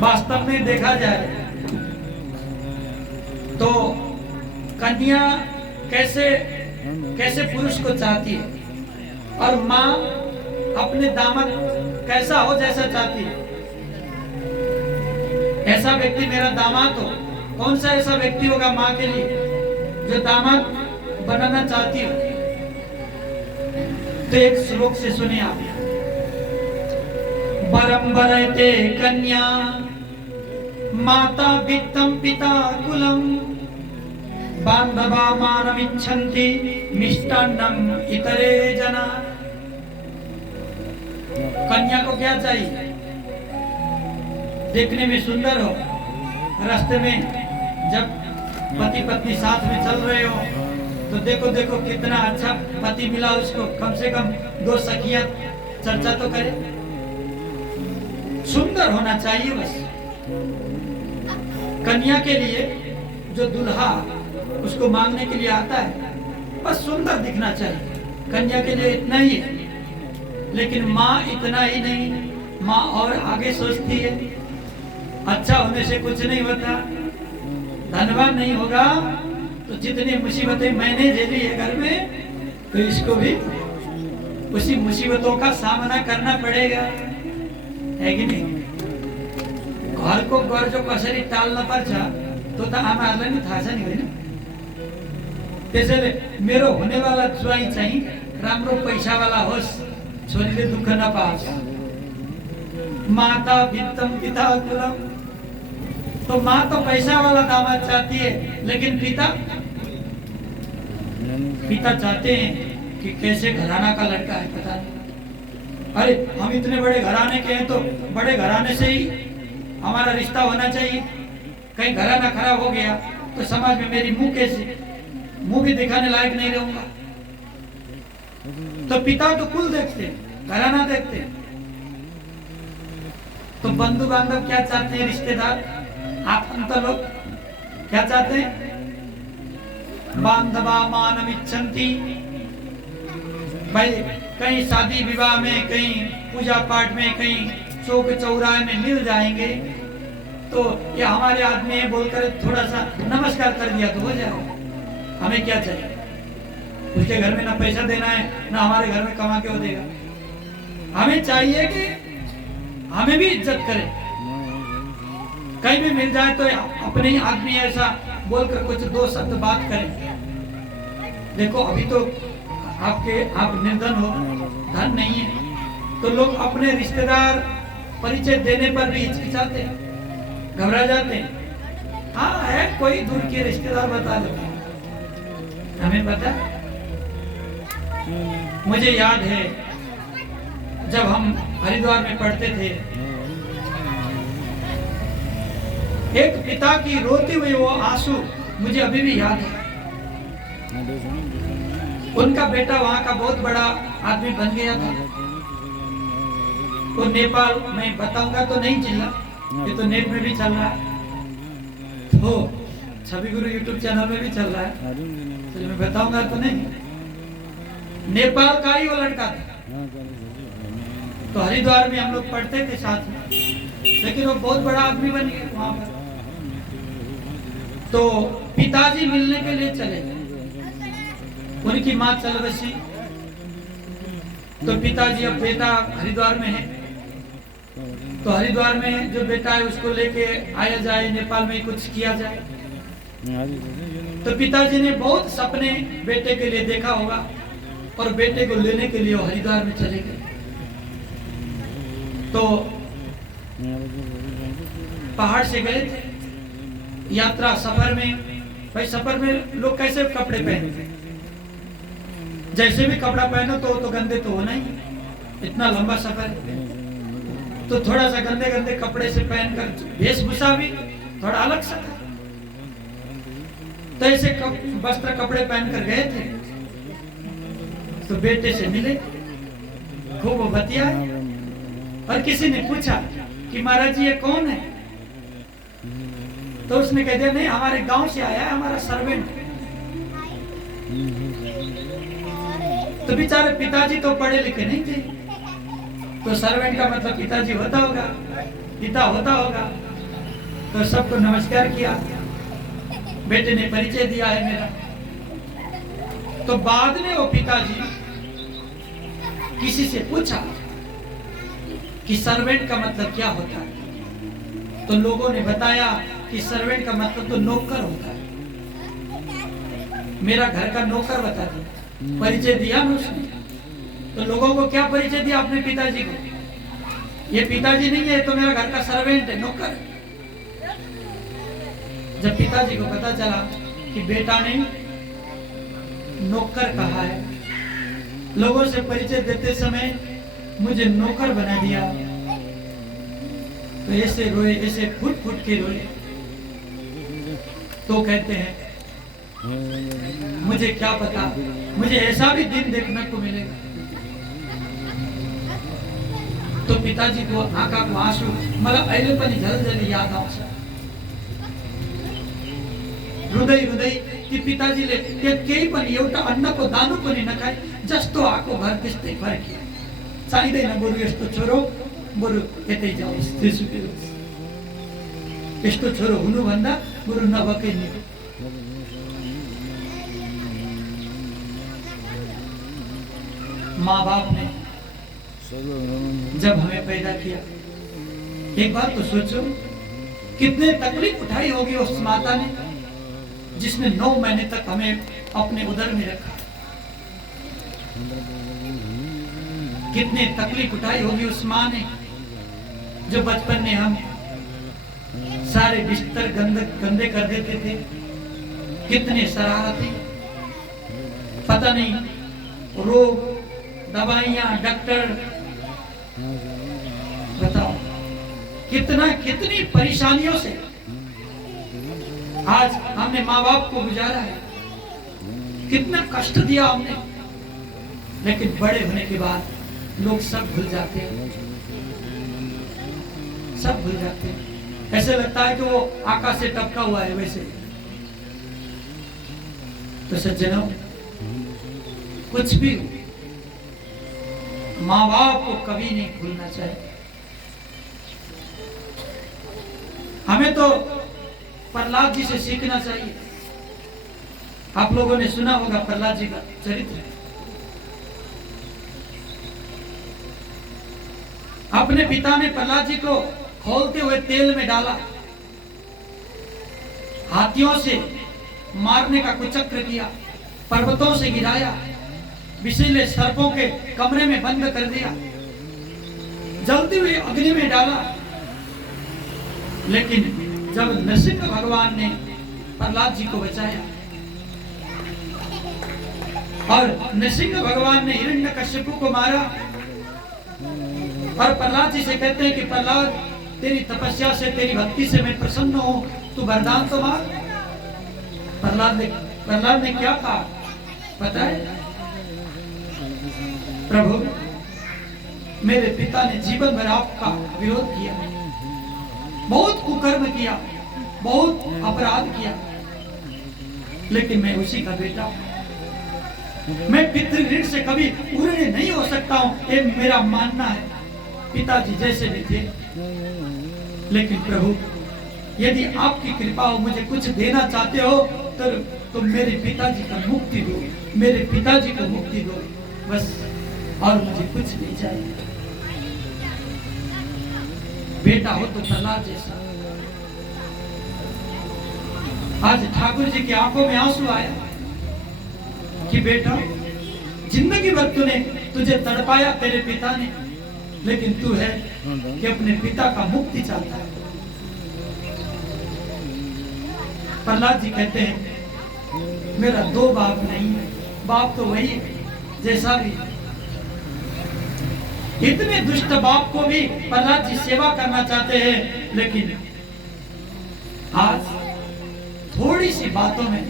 वास्तव में देखा जाए तो कन्या कैसे पुरुष को चाहती है, और माँ अपने दामाद कैसा हो जैसा चाहती है। ऐसा व्यक्ति मेरा दामाद हो। कौन सा ऐसा व्यक्ति होगा माँ के लिए जो दामाद बनाना चाहती हो? तो एक श्लोक से सुनिए आप। परम्परते कन्या माता वित्तम पिता कुलम बांधवा मानमिच्छन्ति मिष्टान्नम इतरे जना। कन्या को क्या चाहिए? देखने में सुंदर हो, रास्ते में जब पति पत्नी साथ में चल रहे हो तो देखो कितना अच्छा पति मिला उसको, कम से कम 2 सखियां चर्चा तो करे। सुंदर होना चाहिए बस। कन्या के लिए जो दुल्हा उसको मांगने के लिए आता है, बस सुंदर दिखना चाहिए, कन्या के लिए इतना ही है। लेकिन माँ इतना ही नहीं, माँ और आगे सोचती है, अच्छा होने से कुछ नहीं होता, धनवान नहीं होगा तो जितनी मुसीबतें मैंने झेली है घर में, तो इसको भी उसी मुसीबतों का सामना करना पड़ेगा, है कि नहीं? घर को घर जो कसरी टाल्न पर्छ तो आमाहरूलाई नि थाहा छ नि, होइन? त्यसैले मेरो हुनेवाला ज्वाइँ चाहिँ राम्रो पैसावाला होस्, छोरीले दुःख नपाओस्। माता वित्तम पिता कुलम, तो माँ तो पैसा वाला दामाद चाहती है, लेकिन पिता पिता चाहते हैं कि कैसे घराना का लड़का है पता नहीं, अरे हम इतने बड़े घराने के हैं तो बड़े घराने से ही हमारा रिश्ता होना चाहिए। कहीं घराना खराब हो गया तो समाज में मेरी मुंह भी दिखाने लायक नहीं रहूंगा। तो पिता तो कुल देखते हैं, घराना देखते हैं। तो बंधु बांधव क्या चाहते हैं, रिश्तेदार आप तो लोग क्या चाहते हैं? बांधवा मानव इच्छन्ति, भाई कहीं शादी विवाह में, कहीं पूजा पाठ में, कहीं चौक चौराहे में मिल जाएंगे तो ये हमारे आदमी है बोलकर थोड़ा सा नमस्कार कर दिया तो हो जाएगा। हमें क्या चाहिए? उसके घर में ना पैसा देना है ना हमारे घर में कमा के वो देगा। हमें चाहिए कि हमें भी इज्जत करे, कहीं भी मिल जाए तो अपने ही आदमी ऐसा बोलकर कुछ दो शब्द बात करें। देखो अभी तो आप निर्धन हो, धन नहीं है, तो लोग अपने रिश्तेदार परिचय देने पर भी हिचकिचाते हैं, घबरा जाते हैं। हाँ है कोई दूर के रिश्तेदार बता देते हैं, हमें पता। मुझे याद है जब हम हरिद्वार में पढ़ते थे, एक पिता की रोती हुई वो आंसू मुझे अभी भी याद है। उनका बेटा वहां का बहुत बड़ा आदमी बन गया था। वो नेपाल में बताऊंगा तो नहीं चला, ये तो नेट में भी चल रहा है, तो छवि गुरु यूट्यूब चैनल में भी चल रहा है, तो मैं बताऊंगा तो नहीं। नेपाल का ही वो लड़का था। तो हरिद्वार में हम लोग पढ़ते थे साथ में, लेकिन वो बहुत बड़ा आदमी बन गया वहां पर। तो पिताजी मिलने के लिए चले गए, उनकी माँ चल बसी। तो पिताजी अब बेटा हरिद्वार में है, तो हरिद्वार में जो बेटा है उसको लेके आया जाए, नेपाल में कुछ किया जाए। तो पिताजी ने बहुत सपने बेटे के लिए देखा होगा और बेटे को लेने के लिए हरिद्वार में चले गए। तो पहाड़ से गए थे, यात्रा सफर में, भाई सफर में लोग कैसे कपड़े पहनते, जैसे भी कपड़ा पहनो तो गंदे तो होना ही, इतना लंबा सफर तो थोड़ा सा गंदे गंदे कपड़े से पहनकर, वेशभूषा भी थोड़ा अलग सा था। तो ऐसे वस्त्र कपड़े पहनकर गए थे। तो बेटे से मिले, खूब बतिया, और किसी ने पूछा कि महाराज जी ये कौन है? तो उसने कह दिया नहीं हमारे गांव से आया है, हमारा सर्वेंट। तो बेचारे पिताजी तो पढ़े लिखे नहीं थे, तो सर्वेंट का मतलब पिताजी होता होगा, पिता होता होगा। तो सबको नमस्कार किया, बेटे ने परिचय दिया है मेरा। तो बाद में वो पिताजी किसी से पूछा कि सर्वेंट का मतलब क्या होता है, तो लोगों ने बताया कि सर्वेंट का मतलब तो नौकर होता है। मेरा घर का नौकर बता दिया, परिचय दिया ना उसने। तो लोगों को क्या परिचय दिया अपने पिताजी को? ये पिताजी नहीं है, तो मेरा घर का सर्वेंट है, नौकर है। जब पिताजी को पता चला कि बेटा ने नौकर कहा है, लोगों से परिचय देते समय मुझे नौकर बना दिया, तो ऐसे रोए, ऐसे फुट फुट के रोए। तो कहते हैं मुझे क्या पता, मुझे ऐसा भी दिन देखने को मिलेगा। तो पिताजी को आंखा को आंसू, मला अहिले पनि झलझली याद आउँछ। हृदय ती पिताजीले केही पनि एउटा अन्नको दानो पनि नखाए, जस्तो आको घर त्यस्तै फर्कियो। चाहिँदैन बरु यस्तो छोरो, बरु यतै जाओस्, त्यसुकै होस्। यस्तो छोरो हुनुभन्दा बरु नभएकै नि। माँ बाप ने जब हमें पैदा किया, एक बार तो सोचो कितने तकलीफ उठाई होगी उस माता ने, जिसने 9 महीने तक हमें अपने उदर में रखा। कितने तकलीफ उठाई होगी उस माँ ने, जो बचपन में हम सारे बिस्तर गंदे कर देते थे। कितने शरारती, पता नहीं रोग, दवाइयां, डॉक्टर, बताओ कितनी परेशानियों से आज हमने माँ बाप को गुजारा है, कितना कष्ट दिया हमने। लेकिन बड़े होने के बाद लोग सब भूल जाते हैं, सब भूल जाते हैं। ऐसे लगता है कि वो आकाश से टपका हुआ है वैसे। तो सज्जनों, कुछ भी माँ बाप को कभी नहीं भूलना चाहिए। हमें तो प्रहलाद जी से सीखना चाहिए। आप लोगों ने सुना होगा प्रहलाद जी का चरित्र। अपने पिता ने प्रहलाद जी को खौलते हुए तेल में डाला, हाथियों से मारने का कुचक्र किया, पर्वतों से गिराया, विषैले सर्पों के कमरे में बंद कर दिया, जलती हुई अग्नि में डाला। लेकिन जब नरसिंह भगवान ने प्रहलाद जी को बचाया और नरसिंह भगवान ने हिरण्यकश्यपु को मारा और प्रहलाद जी से कहते हैं कि प्रहलाद, तेरी तपस्या से, तेरी भक्ति से मैं प्रसन्न हूं, तू वरदान तो मांग। प्रहलाद ने क्या कहा पता है? प्रभु, मेरे पिता ने जीवन भर आपका विरोध किया, बहुत कुकर्म किया, बहुत अपराध किया, लेकिन मैं उसी का बेटा हूं। मैं पितृ ऋण से कभी उड़ने नहीं हो सकता हूं, ये मेरा मानना है। पिताजी जैसे भी थे, लेकिन प्रभु, यदि आपकी कृपा हो, मुझे कुछ देना चाहते हो तो मेरे पिताजी को मुक्ति दो, मेरे पिताजी को मुक्ति दो, बस, और मुझे कुछ नहीं चाहिए। बेटा हो तो प्रहलाद जैसा। आज ठाकुर जी की आंखों में आंसू आया कि बेटा, जिंदगी भर तुझे तड़पाया तेरे पिता ने, लेकिन तू है कि अपने पिता का मुक्ति चाहता है। प्रहलाद जी कहते हैं, मेरा दो बाप नहीं है, बाप तो वही है जैसा भी। इतने दुष्ट बाप को भी प्रहलाद जी सेवा करना चाहते हैं, लेकिन आज थोड़ी सी बातों में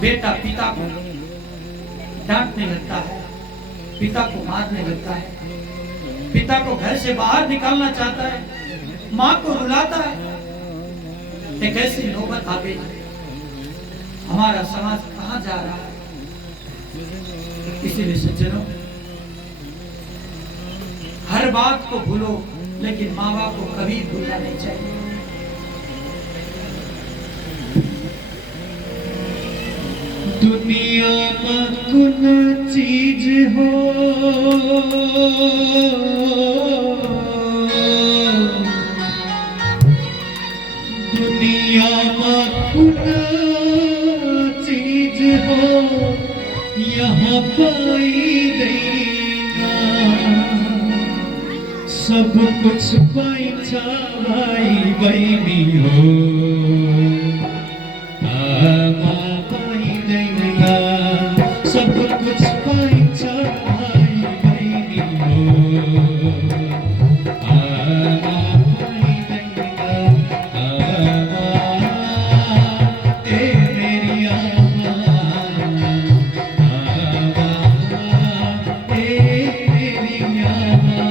बेटा पिता को डांटने लगता है, पिता को मारने लगता है, पिता को घर से बाहर निकालना चाहता है, माँ को रुलाता है। एक ऐसी नौबत आ गई, हमारा समाज कहां जा रहा है? इसीलिए सज्जनों, हर बात को भूलो, लेकिन माँ बाप को कभी भूलना नहीं चाहिए। दुनिया में कुन चीज हो, दुनिया में कुन चीज हो, यहाँ पाई देगा, सब कुछ पाई छाई बनी हो। सब कुछ पाई छाई बनी हो, पाई देगा, ए मेरी आमा, ए मेरी आमा।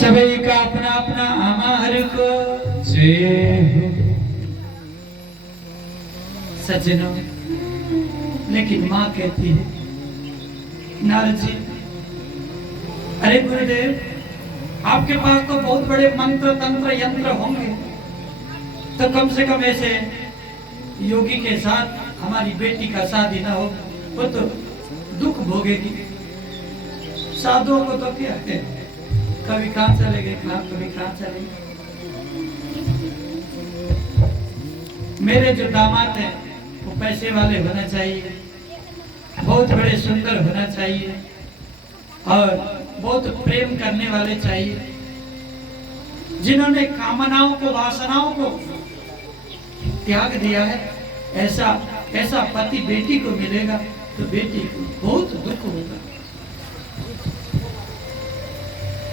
सभी का अपना अपना हमार को जय हो। सज्जनों, लेकिन माँ कहती है नारद जी, अरे गुरुदेव, आपके पास तो बहुत बड़े मंत्र तंत्र यंत्र होंगे, तो कम से कम ऐसे योगी के साथ हमारी बेटी का शादी ना हो, वो तो दुख भोगेगी। साधुओं को तो क्या है, कभी कहाँ चले गए, कभी कहाँ चले गए। मेरे जो दामाद हैं वो पैसे वाले होना चाहिए, बहुत बड़े सुंदर होना चाहिए और बहुत प्रेम करने वाले चाहिए, जिन्होंने कामनाओं को, वासनाओं को त्याग दिया है। ऐसा पति बेटी को मिलेगा तो बेटी को बहुत दुख होगा।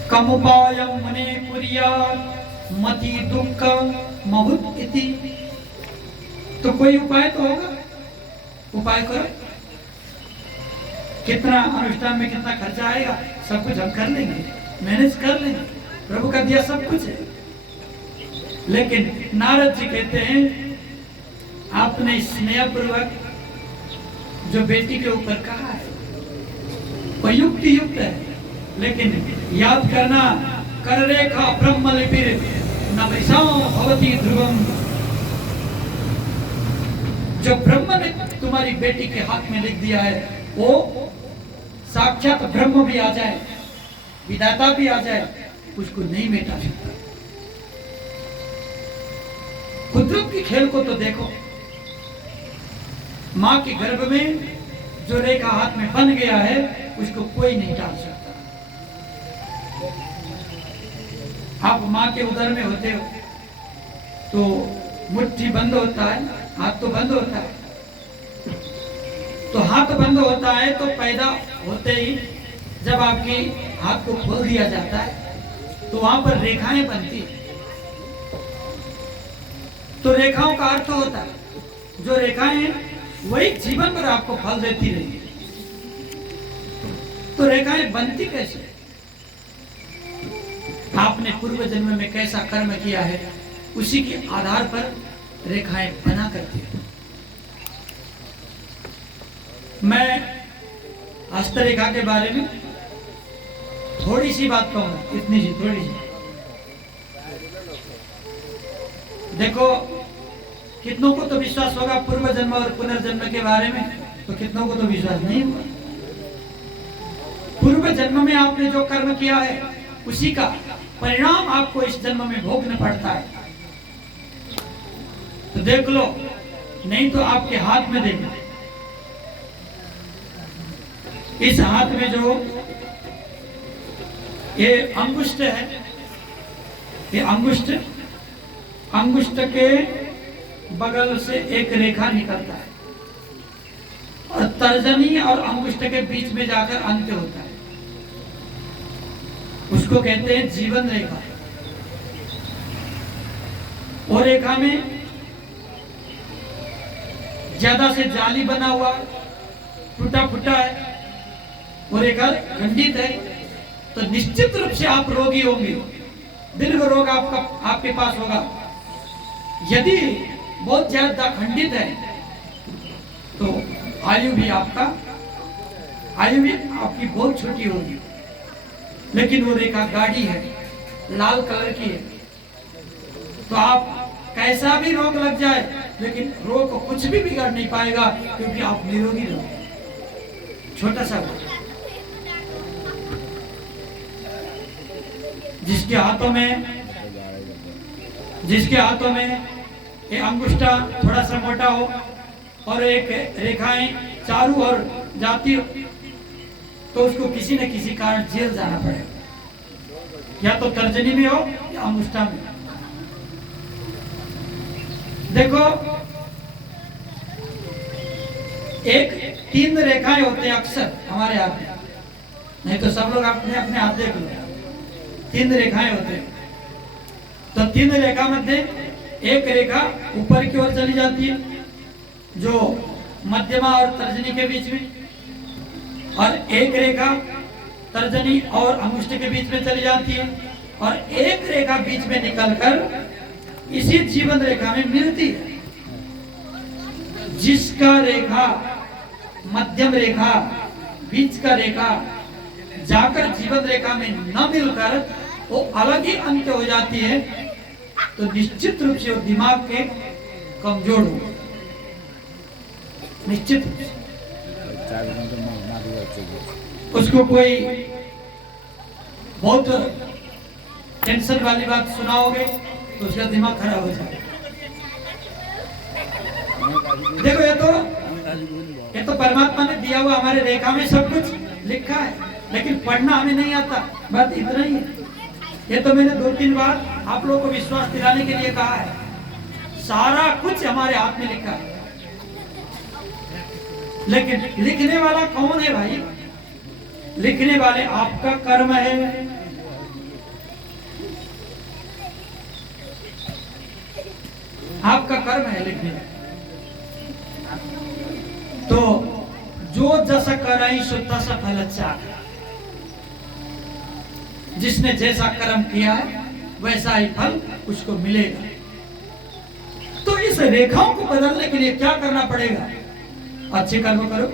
कमुपायम मने कुर्यात् मति दुख महुत इति। तो कोई उपाय तो होगा, उपाय करो। कितना अनुष्ठान में कितना खर्चा आएगा, सब कुछ हम कर लेंगे, मैनेज कर लेंगे, प्रभु का दिया सब कुछ है। लेकिन नारद जी कहते हैं, आपने स्नेहपूर्वक जो बेटी के ऊपर कहा है वो युक्ति युक्त है, लेकिन याद करना, कर रेखा ब्रह्म लिपिर न वैसाओ भवती ध्रुवम। जो ब्रह्म ने तुम्हारी बेटी के हाथ में लिख दिया है, वो साक्षात ब्रह्म भी आ जाए, विधाता भी आ जाए, उसको नहीं मिटा सकता। कुदरत के खेल को तो देखो, माँ के गर्भ में जो रेखा हाथ में बन गया है, उसको कोई नहीं टाल सकता। आप माँ के उदर में होते हो तो मुट्ठी बंद होता है, हाथ तो बंद होता है। तो हाथ बंद होता है तो पैदा होते ही जब आपके हाथ को खोल दिया जाता है तो वहां पर रेखाएं बनती है। तो रेखाओं का अर्थ होता है, जो रेखाएं हैं वही जीवन भर आपको फल देती रहेगी। तो रेखाएं बनती कैसे? आपने पूर्व जन्म में कैसा कर्म किया है, उसी के आधार पर रेखाएं बना करती है। मैं हस्तरेखा के बारे में थोड़ी सी बात कहूंगा, इतनी सी थोड़ी सी। देखो, कितनों को तो विश्वास होगा पूर्व जन्म और पुनर्जन्म के बारे में, तो कितनों को तो विश्वास नहीं होगा। पूर्व जन्म में आपने जो कर्म किया है, उसी का परिणाम आपको इस जन्म में भोगना पड़ता है। तो देख लो, नहीं तो आपके हाथ में देखो, इस हाथ में जो ये अंगुष्ठ है, ये अंगुष्ठ के बगल से एक रेखा निकलता है और तर्जनी और अंगुष्ठ के बीच में जाकर अंत्य होता है। उसको कहते हैं जीवन रेखा। वो रेखा में ज्यादा से जाली बना हुआ, टूटा फूटा है, वो रेखा खंडित है, तो निश्चित रूप से आप रोगी होंगे, दीर्घ रोग आपके पास होगा। यदि बहुत ज्यादा खंडित है तो आयु भी आपकी बहुत छोटी होगी। लेकिन वो रेखा गाढ़ी है, लाल कलर की है, तो आप कैसा भी रोग लग जाए, लेकिन रोग को कुछ भी बिगाड़ नहीं पाएगा, क्योंकि आप निरोगी रहोगे। छोटा सा जिसके हाथों में ये अंगुष्ठा थोड़ा सा मोटा हो और एक रेखाएं चारों ओर जाती हो, तो उसको किसी न किसी कारण जेल जाना पड़ेगा, या तो तर्जनी में हो या अंगुष्ठा में। देखो, एक 3 रेखाएं होते हैं अक्सर हमारे हाथ में, नहीं तो सब लोग अपने अपने हाथ देख लो, 3 रेखाएं होते हैं। तो 3 रेखा में एक रेखा ऊपर की ओर चली जाती है, जो मध्यमा और तर्जनी के बीच में, और एक रेखा तर्जनी और अंगुष्ठ के बीच में चली जाती है, और एक रेखा बीच में निकलकर इसी जीवन रेखा में मिलती है। जिसका रेखा मध्यम रेखा, बीच का रेखा जाकर जीवन रेखा में न मिलकर वो अलग ही अंत हो जाती है, तो निश्चित रूप से वो दिमाग के कमजोर हो, निश्चित रूप से उसको कोई बहुत टेंशन वाली बात सुनाओगे तो उसका दिमाग खराब हो जाएगा। देखो, ये तो परमात्मा ने दिया हुआ, हमारे रेखा में सब कुछ लिखा है, लेकिन पढ़ना हमें नहीं आता, बात इतना ही है। ये तो मैंने 2-3 बार आप लोगों को विश्वास दिलाने के लिए कहा है, सारा कुछ हमारे हाथ में लिखा है। लेकिन लिखने वाला कौन है भाई? लिखने वाले आपका कर्म है। आपका कर्म है लिखने। तो जो जैसा कराई सो तसा फल चाह, जिसने जैसा कर्म किया है वैसा ही फल उसको मिलेगा। तो इस रेखाओं को बदलने के लिए क्या करना पड़ेगा? अच्छे कर्म करो,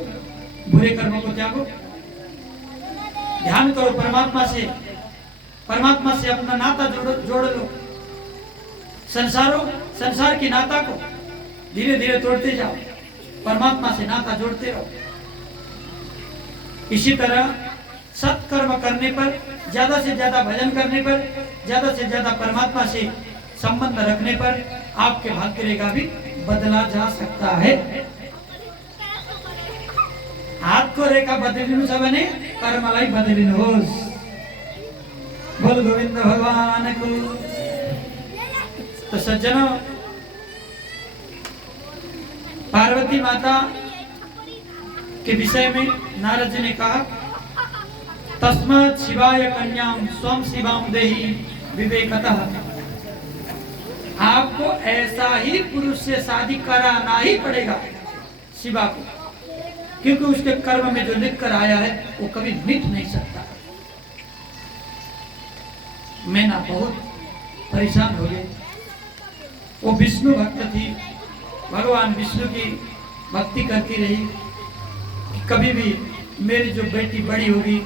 बुरे कर्मों को त्यागो, ध्यान करो परमात्मा से अपना नाता जोड़ लो। संसार की नाता को धीरे धीरे तोड़ते जाओ, परमात्मा से नाता जोड़ते रहो। इसी तरह सत्कर्म करने पर, ज्यादा से ज्यादा भजन करने पर, ज्यादा से ज्यादा परमात्मा से संबंध रखने पर आपके भाग्य रेखा भी बदला जा सकता है। हाथ को रेखा बदलिनु छ भने कर्मलाई बदलिनुहोस्। बोल गोविंद भगवान को। तो सज्जनों, पार्वती माता के विषय में नारद जी ने कहा, तस्मात् शिवाय कन्याम स्वम शिवाम देहि विवेकतः। आपको ऐसा ही पुरुष से शादी कराना ही पड़ेगा शिवा को, क्योंकि उसके कर्म में जो लिख कर आया है वो कभी मिट नहीं सकता। मैं ना बहुत परेशान हो गई। वो विष्णु भक्त थी, भगवान विष्णु की भक्ति करती रही कि कभी भी मेरी जो बेटी बड़ी होगी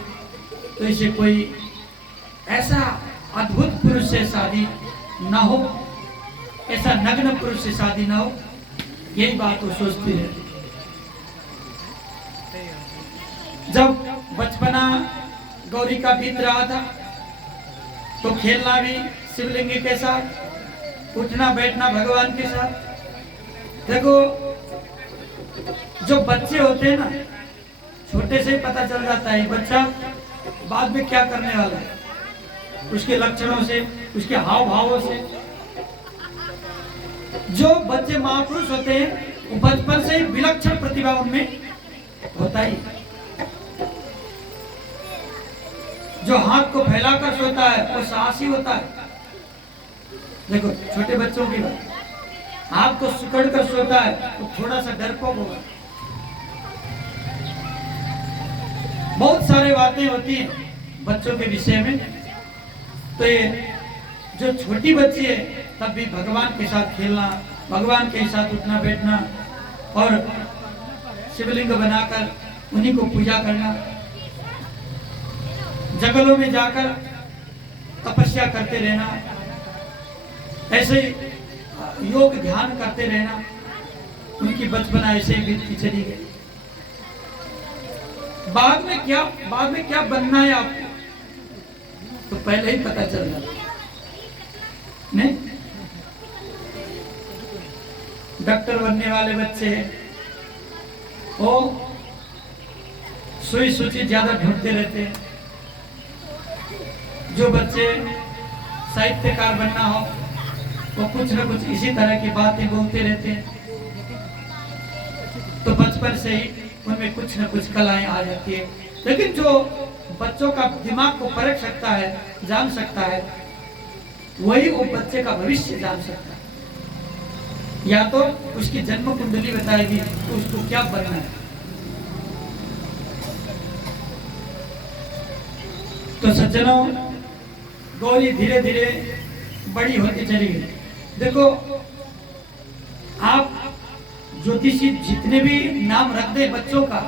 तो इसे कोई ऐसा अद्भुत पुरुष से शादी ना हो, ऐसा नग्न पुरुष से शादी ना हो, यही बात वो सोचती रहती। जब बचपना गौरी का बीत रहा था तो खेलना भी शिवलिंग के साथ, उठना बैठना भगवान के साथ। देखो जो बच्चे होते हैं ना, छोटे से ही पता चल जाता है बच्चा बाद में क्या करने वाला है, उसके लक्षणों से, उसके हाव भावों से। जो बच्चे महापुरुष होते हैं वो बचपन से ही विलक्षण प्रतिभा उनमें होता ही। जो हाथ को फैलाकर सोता है वो साहसी होता है। देखो छोटे बच्चों की बात, हाथ को सुकड़ कर सोता है तो थोड़ा सा डरपोक होगा। बहुत सारी बातें होती हैं बच्चों के विषय में। तो ये जो छोटी बच्ची है तब भी भगवान के साथ खेलना, भगवान के साथ उठना बैठना और शिवलिंग बनाकर उन्हीं को पूजा करना, जंगलों में जाकर तपस्या करते रहना, ऐसे योग ध्यान करते रहना, उनकी बचपना ऐसे ही बीतती चली गई। बाद में क्या बनना है आपको तो पहले ही पता चल जाता नहीं। डॉक्टर बनने वाले बच्चे वो सुई सूची ज्यादा ढूंढते रहते हैं। जो बच्चे साहित्यकार बनना हो वो कुछ न कुछ इसी तरह की बातें बोलते रहते हैं। तो बचपन से ही उनमें कुछ न कुछ कलाएं आ जाती है। लेकिन जो बच्चों का दिमाग को परख सकता है, जान सकता है, वही वो बच्चे का भविष्य जान सकता है। या तो उसकी जन्म कुंडली बताएगी तो उसको क्या बनना है। तो सज्जनों, गौरी धीरे धीरे बड़ी होती चली गई। देखो आप ज्योतिषी जितने भी नाम रख दे बच्चों का,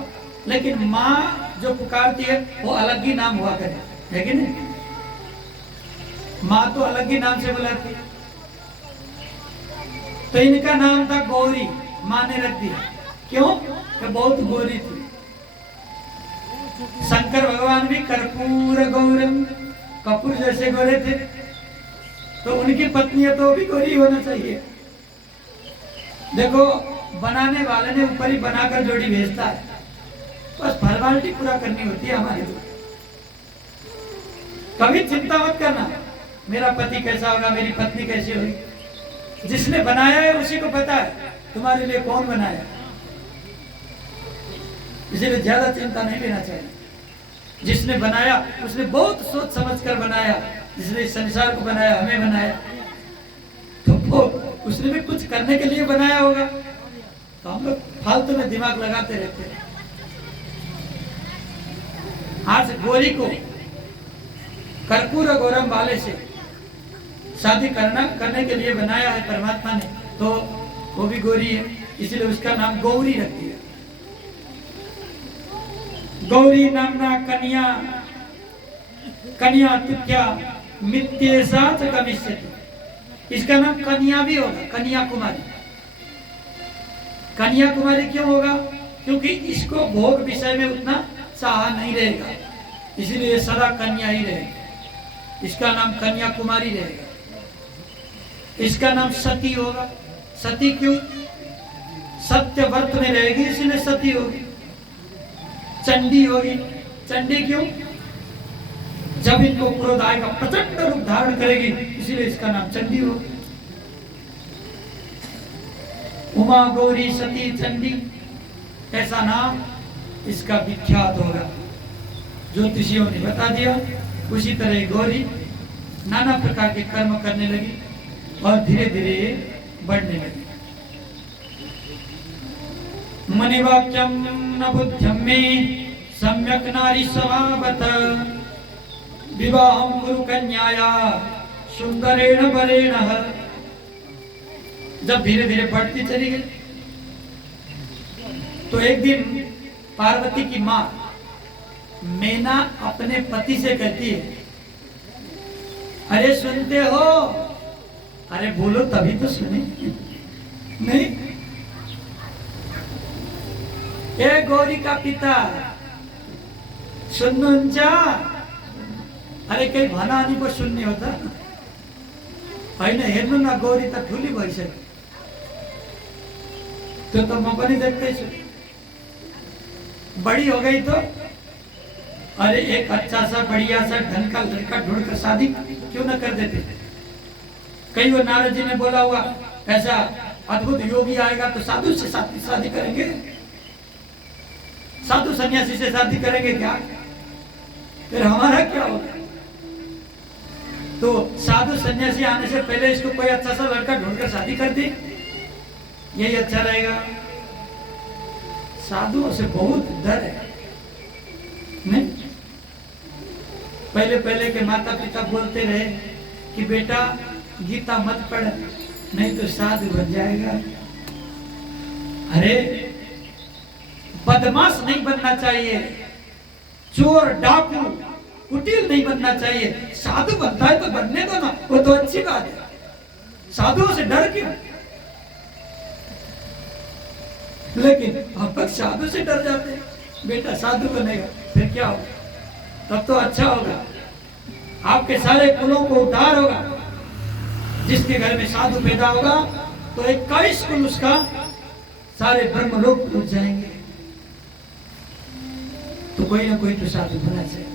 लेकिन माँ जो पुकारती है वो अलग ही नाम हुआ करे, है कि नहीं? माँ तो अलग ही नाम से बुलाती है। तो इनका नाम था गौरी, माँ ने रख दिया। क्यों? कि बहुत गोरी थी। शंकर भगवान भी कर्पूर गौरम, कपूर जैसे गोरे थे, तो उनकी पत्नियां तो भी गोरी होना चाहिए। देखो बनाने वाले ने ऊपर ही बनाकर जोड़ी भेजता है, बस फॉर्मेलिटी पूरा करनी होती है हमारी। कभी चिंता मत करना मेरा पति कैसा होगा, मेरी पत्नी कैसी होगी। जिसने बनाया है उसी को पता है तुम्हारे लिए कौन बनाया, इसीलिए ज्यादा चिंता नहीं लेना चाहिए। जिसने बनाया उसने बहुत सोच समझ कर बनाया। जिसने इस संसार को बनाया, हमें बनाया, तो वो उसने भी कुछ करने के लिए बनाया होगा। तो हम लोग फालतू में दिमाग लगाते रहते हैं। आज गोरी को कर्पूर गौरम वाले से शादी करने के लिए बनाया है परमात्मा ने, तो वो भी गोरी है, इसलिए उसका नाम गौरी रख दिया। गौरी नामना कन्या तुक्या मित्येसा च गमिष्यति। इसका नाम कन्या भी होगा, कन्या कुमारी। कन्या कुमारी क्यों होगा? क्योंकि इसको भोग विषय में उतना चाह नहीं रहेगा, इसलिए सदा कन्या ही रहेगा। इसका नाम कन्या कुमारी रहेगा। इसका नाम सती होगा। सती क्यों? सत्य व्रत में रहेगी इसलिए सती होगी। चंडी होगी। चंडी क्यों? जब इनको क्रोध आएगा प्रचंड रूप धारण करेगी, इसीलिए इसका नाम चंडी होगी। उमा गौरी सती चंडी, ऐसा नाम इसका विख्यात होगा। ज्योतिषियों ने बता दिया। उसी तरह गौरी नाना प्रकार के कर्म करने लगी और धीरे धीरे बढ़ने लगी। मनिवाक्यम न बुद्ध्यम में सम्यक नारी स्वभावत विवाहं गुरु कन्याया सुंदरेण वरेण। जब धीरे धीरे बढ़ती चली गई तो एक दिन पार्वती की माँ मैना अपने पति से कहती है, अरे सुनते हो? अरे बोलो तभी तो सुने। नहीं, ए गौरी का पिता सुन्नुहुन्छ? अरे कहीं भना नहीं को सुन्ने होता होइन, हेर्नु न गौरी त ठुली भइसक्यो, त्यो त म पनि देख्दैछु, बड़ी हो गई तो अरे एक अच्छा सा बढ़िया सा ढंग का लड़का ढूंढ कर शादी क्यों न कर देते? कहीं वो नारद जी ने बोला हुआ ऐसा अद्भुत योगी आएगा तो साधु से शादी करेंगे, साधु सन्यासी से शादी करेंगे क्या? फिर हमारा क्या होगा? तो साधु सन्यासी आने से पहले इसको कोई अच्छा सा लड़का ढूंढकर शादी कर दी, यही अच्छा रहेगा। साधुओं से बहुत डर है, नहीं? पहले पहले के माता पिता बोलते रहे कि बेटा गीता मत पढ़, नहीं तो साधु बन जाएगा। अरे बदमाश नहीं बनना चाहिए, चोर डाकू कुटिल नहीं बनना चाहिए, साधु बनता है तो बनने दो ना, वो तो अच्छी बात है। साधुओं से डर क्यों? लेकिन हम तक साधु से डर जाते हैं, बेटा साधु बनेगा फिर क्या होगा? तब तो अच्छा होगा, आपके सारे कुलों को उद्धार होगा। जिसके घर में साधु पैदा होगा तो 21 कुल उसका सारे ब्रह्मलोक पहुंच जाएंगे। तो कोई ना कोई तो साधु बनना चाहिए।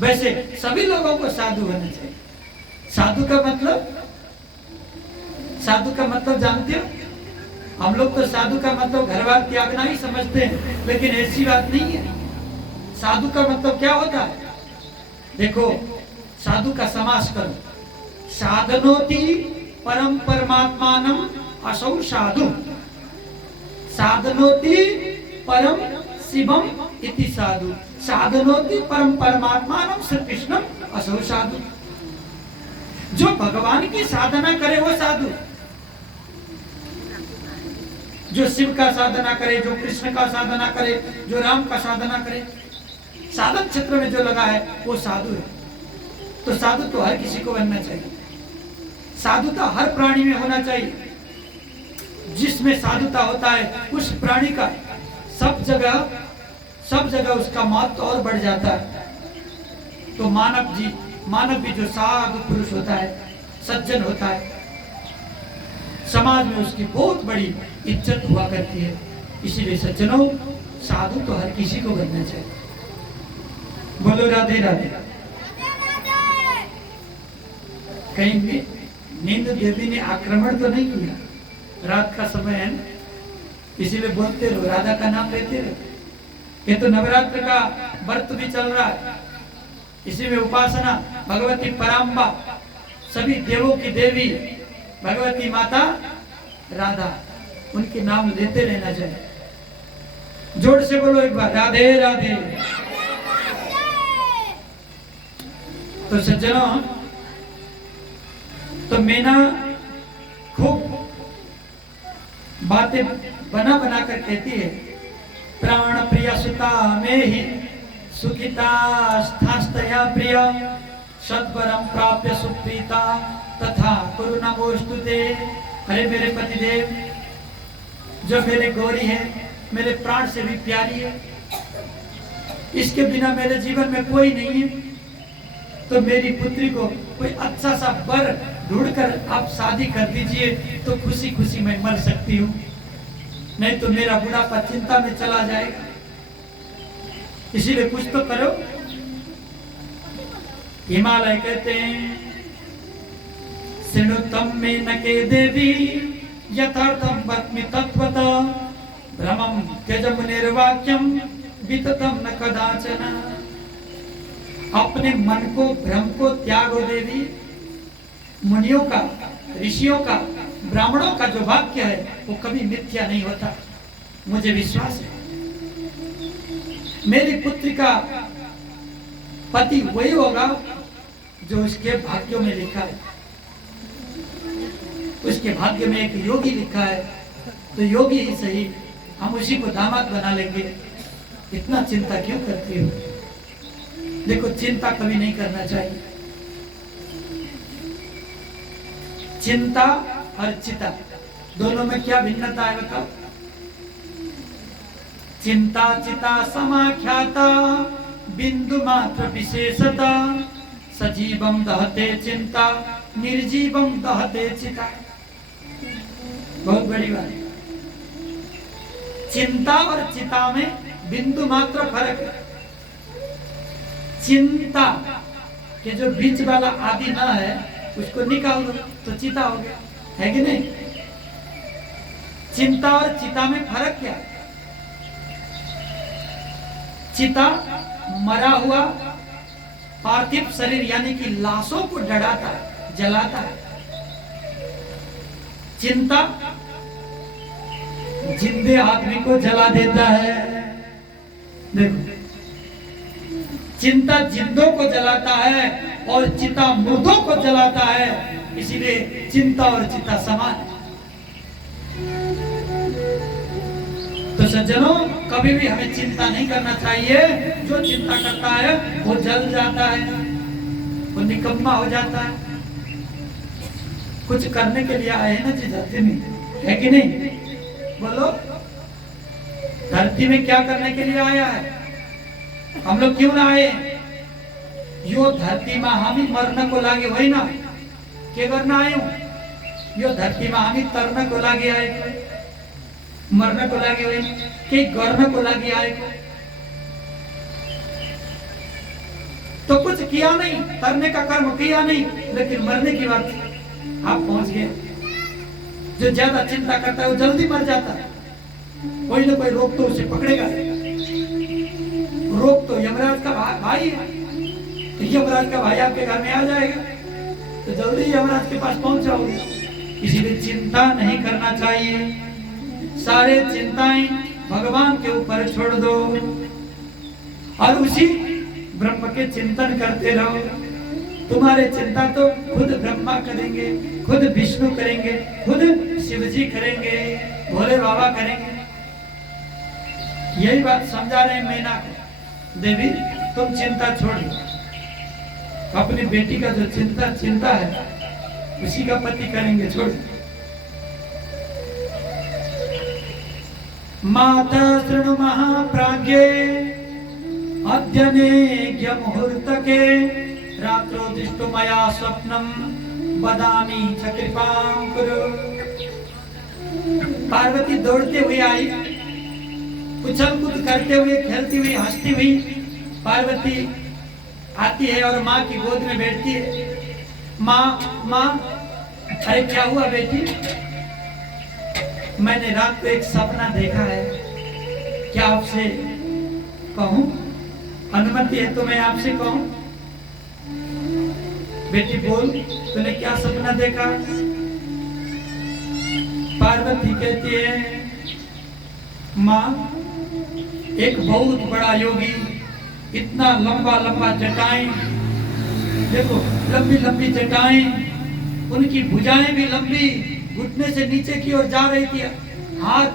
वैसे सभी लोगों को साधु बनना चाहिए। साधु का मतलब जानते हो? हम लोग तो साधु का मतलब घर बार त्यागना ही समझते हैं, लेकिन ऐसी बात नहीं है। साधु का मतलब क्या होता है? देखो, साधु का समास करो, साधनोति परम परमात्मानम असौ साधु, साधनोति परम शिवम इति साधु, साधनोति परम परमात्मानम श्री कृष्णम असौ साधु। जो भगवान की साधना करे वो साधु, जो शिव का साधना करे, जो कृष्ण का साधना करे, जो राम का साधना करे, साधन क्षेत्र में जो लगा है वो साधु है। तो साधु तो हर किसी को बनना चाहिए। साधुता हर प्राणी में होना चाहिए। जिसमें साधुता होता है उस प्राणी का सब जगह उसका महत्व और बढ़ जाता है। तो मानव भी जो साधु पुरुष होता है, सज्जन होता है, समाज में उसकी बहुत बड़ी इज्जत हुआ करती है। इसीलिए सज्जनों, साधु तो हर किसी को बनना चाहिए। बोलो राधे राधे। कहीं भी नींद देवी ने आक्रमण तो नहीं किया, रात का समय है ना, इसीलिए बोलते रहो, राधा का नाम लेते रहो। ये तो नवरात्र का व्रत भी चल रहा है, इसी में उपासना भगवती पराम्बा, सभी देवों की देवी भगवती माता राधा, उनके नाम लेते रहना चाहिए। जोर से बोलो एक बार, राधे राधे। तो सज्जनों, तो मैना खूब बातें बना कर कहती है, प्राण प्रिय सुता में ही सुखिता स्थास्तया प्रिय, सद्वरम प्राप्य सुप्रीता तथा कुरु नमोस्तुते। अरे मेरे पतिदेव, जो मेरे गौरी है, मेरे प्राण से भी प्यारी है, इसके बिना मेरे जीवन में कोई नहीं है। तो मेरी पुत्री को कोई अच्छा सा वर ढूंढकर आप शादी कर दीजिए, तो खुशी खुशी मैं मर सकती हूँ, नहीं तो मेरा बुढ़ापा चिंता में चला जाएगा। इसीलिए कुछ तो करो। हिमालय कहते हैं, सिणुतम में नके देवी यथार्थम वक्मि तत्वता, भ्रमम त्यजम निर्वाक्यम विततम न कदाचन। अपने मन को, भ्रम को त्यागो देवी। मुनियों का, ऋषियों का, ब्राह्मणों का जो वाक्य है वो कभी मिथ्या नहीं होता, मुझे विश्वास है। मेरी पुत्री का पति वही होगा जो उसके भाग्यों में लिखा है। उसके भाग्य में एक योगी लिखा है तो योगी ही सही, हम उसी को दामाद बना लेंगे। इतना चिंता क्यों करती हो? देखो, चिंता कभी नहीं करना चाहिए। चिंता और चिता दोनों में क्या भिन्नता है बताओ? चिंता चिता समाख्याता बिंदु मात्र विशेषता, सजीवम दहते चिंता निर्जीवम दहते चिता। बहुत बड़ी बात है। चिंता और चिता में बिंदु मात्र फर्क है। चिंता के जो बीच वाला आदि ना है उसको निकाल दो तो चिता हो गया, है कि नहीं? चिंता और चिता में फर्क क्या है? चिता मरा हुआ पार्थिव शरीर यानी कि लाशों को डराता है, जलाता है। चिंता जिंदे आदमी को जला देता है। देखो, चिंता जिंदों को जलाता है और चिता मुर्दों को जलाता है, इसीलिए चिंता और चिता समान है। तो सज्जनों, कभी भी हमें चिंता नहीं करना चाहिए। जो चिंता करता है वो जल जाता है, वो निकम्मा हो जाता है। कुछ करने के लिए आए हैं ना जी धरती में, है कि नहीं? बोलो, धरती में क्या करने के लिए आया है? हम लोग क्यों ना आए? यो धरती में हम मरने को लागे वही ना के करना आए हूं। यो धरती में हम तरने को लागे आए, मरने को लागे वही के गरने को लागे आए। तो कुछ किया नहीं, तरने का कर्म किया नहीं, लेकिन मरने की बात आप पहुंच गए। जो ज्यादा चिंता करता है वो जल्दी मर जाता है। कोई ना कोई रोग तो उसे पकड़ेगा। रोग तो यमराज का भाई है। तो यमराज का भाई आपके घर में आ जाएगा तो जल्दी यमराज के पास पहुंच जाओगे। इसीलिए चिंता नहीं करना चाहिए। सारे चिंताएं भगवान के ऊपर छोड़ दो और उसी ब्रह्म के चिंतन करते रहो। तुम्हारे चिंता तो खुद ब्रह्मा करेंगे, खुद विष्णु करेंगे, खुद शिव जी करेंगे, भोले बाबा करेंगे। यही बात समझा रहे हैं मैना को। देवी, तुम चिंता छोड़ दो। अपनी बेटी का जो चिंता है उसी का पति करेंगे, छोड़ दो। माता शृणु महाप्राज्ञे अद्यनेज्ञ मुहूर्तके रात्रो दृष्टो मया स्वप्नम बदामी च कृपां कुरु। पार्वती दौड़ते हुए आई, उछल कूद करते हुए, खेलती हुई, हंसती हुई पार्वती आती है और माँ की गोद में बैठती है। माँ माँ, अरे क्या हुआ बेटी? मैंने रात को एक सपना देखा है, क्या आपसे कहूं? अनुमति है तो मैं आपसे कहूं? बेटी बोल, तूने क्या सपना देखा? पार्वती कहती है, माँ, एक बहुत बड़ा योगी, इतना लंबा लंबा जटाएं, देखो लंबी लंबी जटाएं, उनकी भुजाएं भी लंबी, घुटने से नीचे की ओर जा रही थी, हाथ,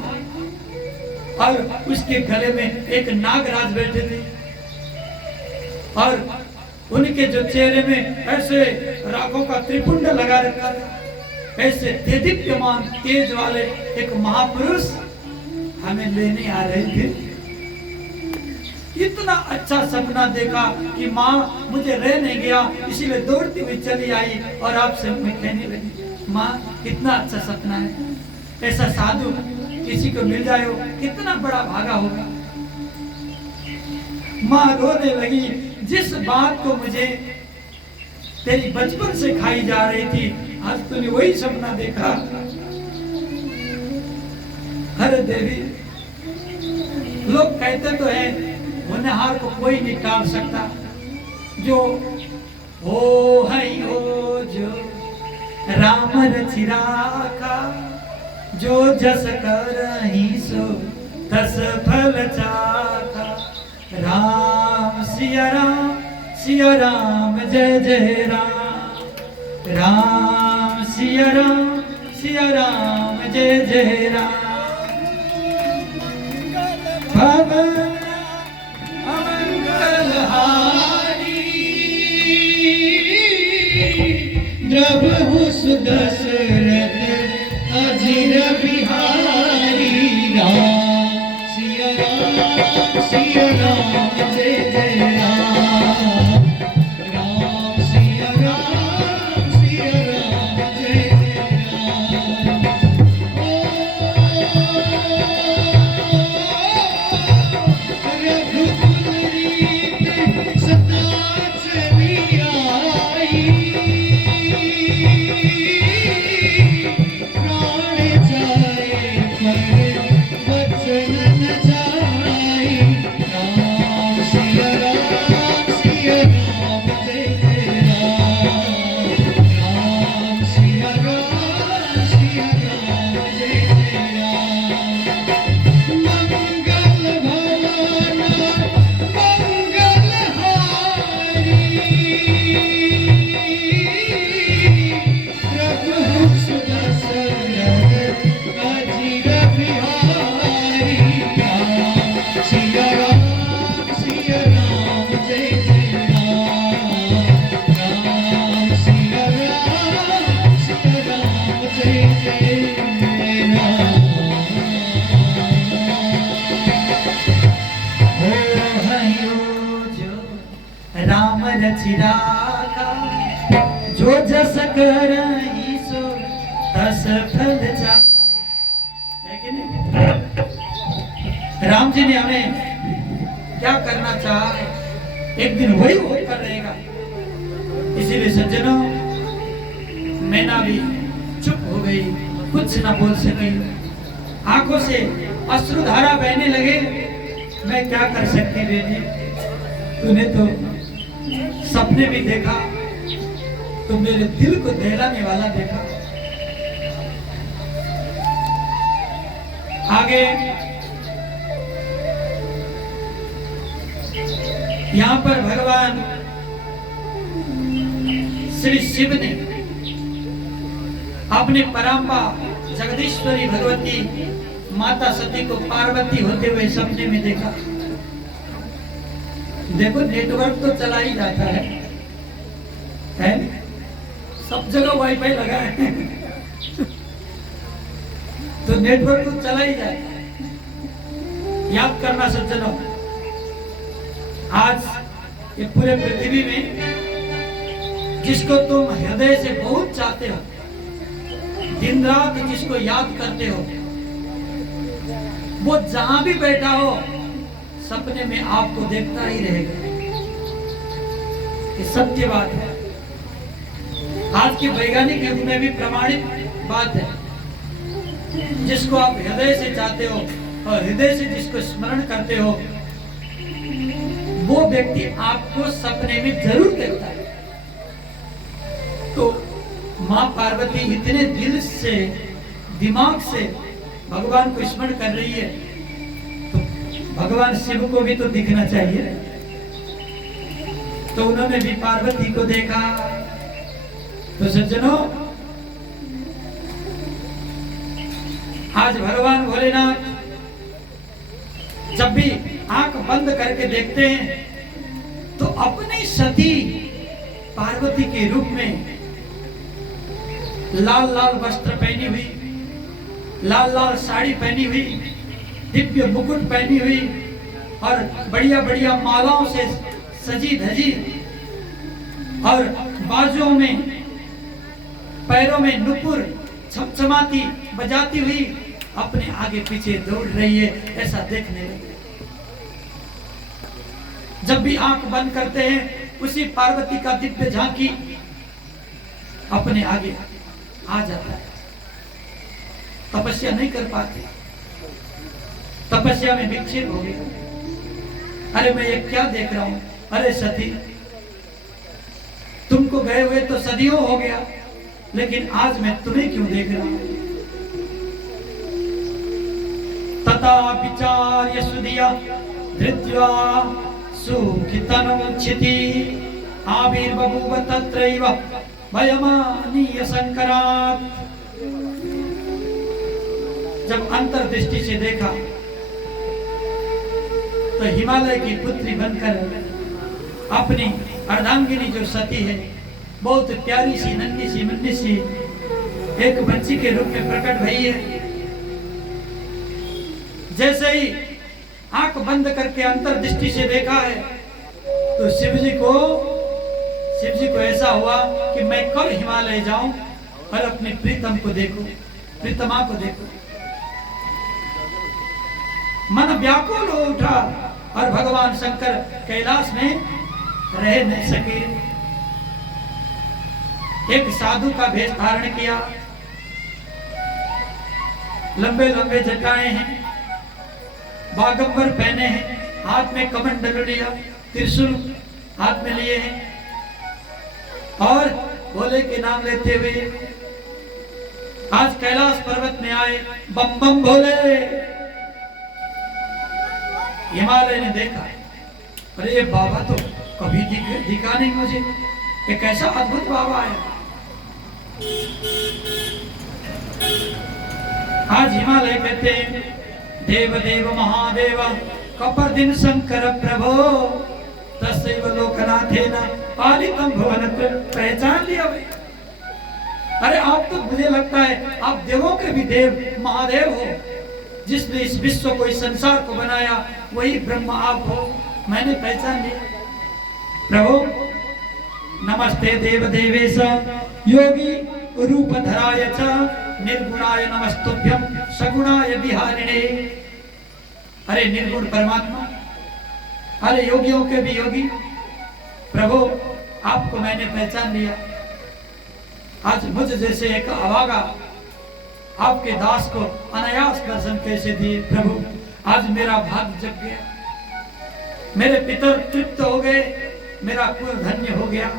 और उसके गले में एक नागराज बैठे थे और उनके जो चेहरे में ऐसे राखों का त्रिपुंड लगा रखा था। ऐसे देदीप्यमान तेज वाले एक महापुरुष हमें लेने आ रहे थे। इतना अच्छा सपना देखा कि माँ मुझे रह नहीं गया, इसीलिए दौड़ती हुई चली आई और आपसे मैं कहने लगी, माँ कितना अच्छा सपना है, ऐसा साधु किसी को मिल जाए कितना बड़ा भागा होगा। माँ रोने लगी, जिस बात को मुझे तेरी बचपन से खाई जा रही थी, आज तूने वही सपना देखा। अरे देवी, लोग कहते तो हैं होनहार को कोई नहीं टाल सकता, जो हो है हो जो राम रचि राखा, जो जस करहि सो तस फल चाखा। राम सिया राम जय जय राम, राम सिया राम जय जय राम। भवन अमंगलहारी प्रभु सुदशरथ अजिर बिहारी, राम सिया राम जय जय राम, राम सिया राम जय जय राम। रघुकुल रीत सदा चली आई, प्राण जाए पर वचन न जाए, राम सिया राम जय जय राम, राम सिया राम जय जय राम। मंगल भवन मंगलहारी, प्रभु सुदशरथ अजिर बिहारी, राम सिया राम जय जय राम, राम सिया राम जय जय राम। हो हयो जो राम रचिरागा, जो जस करहि सो तस फल जा। है कि नहीं? राम जी ने हमें क्या करना चाहा, एक दिन वही होकर रहेगा। इसीलिए सज्जनों, मैना भी चुप हो गई, कुछ न बोल सकी, आंखों से अश्रुधारा बहने लगे। मैं क्या कर सकती बेटी, तूने तो सपने भी देखा, तो मेरे दिल को दहलाने वाला देखा। आगे यहाँ पर भगवान श्री शिव ने अपने परम्बा जगदीश्वरी भगवती माता सती को पार्वती होते हुए सपने में देखा। देखो नेटवर्क तो चला ही जाता है? सब जगह वाईफाई लगा है तो नेटवर्क तो चला ही जाता है। याद करना सज्जनों, आज ये पूरे पृथ्वी में जिसको तुम हृदय से बहुत चाहते हो, दिन रात जिसको याद करते हो, वो जहां भी बैठा हो सपने में आपको देखता ही रहेगा। ये सत्य बात है, आज के वैज्ञानिक युग में भी प्रमाणित बात है। जिसको आप हृदय से चाहते हो और हृदय से जिसको स्मरण करते हो, वो व्यक्ति आपको सपने में जरूर देखता है। तो माँ पार्वती इतने दिल से, दिमाग से भगवान को स्मरण कर रही है, तो भगवान शिव को भी तो दिखना चाहिए। तो उन्होंने भी पार्वती को देखा। तो सज्जनों, आज भगवान भोलेनाथ जब भी आंख बंद करके देखते हैं तो अपनी सती पार्वती के रूप में लाल लाल वस्त्र पहनी हुई, लाल लाल साड़ी पहनी हुई, दिव्य मुकुट पहनी हुई और बढ़िया बढ़िया मालाओं से सजी धजी और बाजुओं में, पैरों में नुपुर छमछमाती बजाती हुई अपने आगे पीछे दौड़ रही है, ऐसा देखने लगे। जब भी आंख बंद करते हैं उसी पार्वती का दिव्य झांकी अपने आगे आ जाता है। तपस्या नहीं कर पाते, तपस्या में विक्षेप हो गया। अरे मैं ये क्या देख रहा हूं, अरे सती तुमको गए हुए तो सदियों हो गया, लेकिन आज मैं तुम्हें क्यों देख रहा हूं। तथा विचार्य सुधिया धृत्वा सुखितनुच्छिति आविर्बभूव तत्रैव भयमानीय शंकरात्। जब अंतर्दृष्टि से देखा तो हिमालय की पुत्री बनकर अपनी अर्धांगिनी जो सती है, बहुत प्यारी सी नन्ही सी मुन्नी सी एक बच्ची के रूप में प्रकट भई है। जैसे ही आंख बंद करके अंतर्दृष्टि से देखा है तो शिव जी को ऐसा हुआ कि मैं कब हिमालय जाऊं और अपने प्रीतम को देखूं, प्रीतमा को देखूं। मन व्याकुल हो उठा और भगवान शंकर कैलाश में रह नहीं सके। एक साधु का भेष धारण किया, लंबे लंबे जटाएं हैं, बागंबर पहने हैं, हाथ में कमंडल लिया, त्रिशूल हाथ में लिए हैं और भोले के नाम लेते हुए आज कैलाश पर्वत में आए। बम बम भोले। हिमालय ने देखा, अरे ये बाबा तो कभी दिखा नहीं मुझे, ये कैसा अद्भुत बाबा है। आज हिमालय कहते हैं, देव देव महादेव कपर दिन शंकर प्रभो तस्यैव लोकनाथेन पालितं भुवनत्र। पहचान लिया भाई। अरे आप तो मुझे लगता है आप देवों के भी देव महादेव हो। जिसने इस विश्व को, इस संसार को बनाया वही ब्रह्म आप हो। मैंने पहचान लिया। प्रभु नमस्ते देव देवेश योगी रूप धराय च निर्गुणाय नमस्तुभ्यं सगुणाय विहारिणे। अरे निर्गुण परमात्मा, अरे योगियों के भी योगी प्रभु, आपको मैंने पहचान लिया। आज मुझ जैसे एक अभागा आपके दास को अनायास दर्शन कैसे दिए प्रभु। आज मेरा भाग्य जग गया, मेरे पितर तृप्त हो गए, मेरा कुल धन्य हो गया,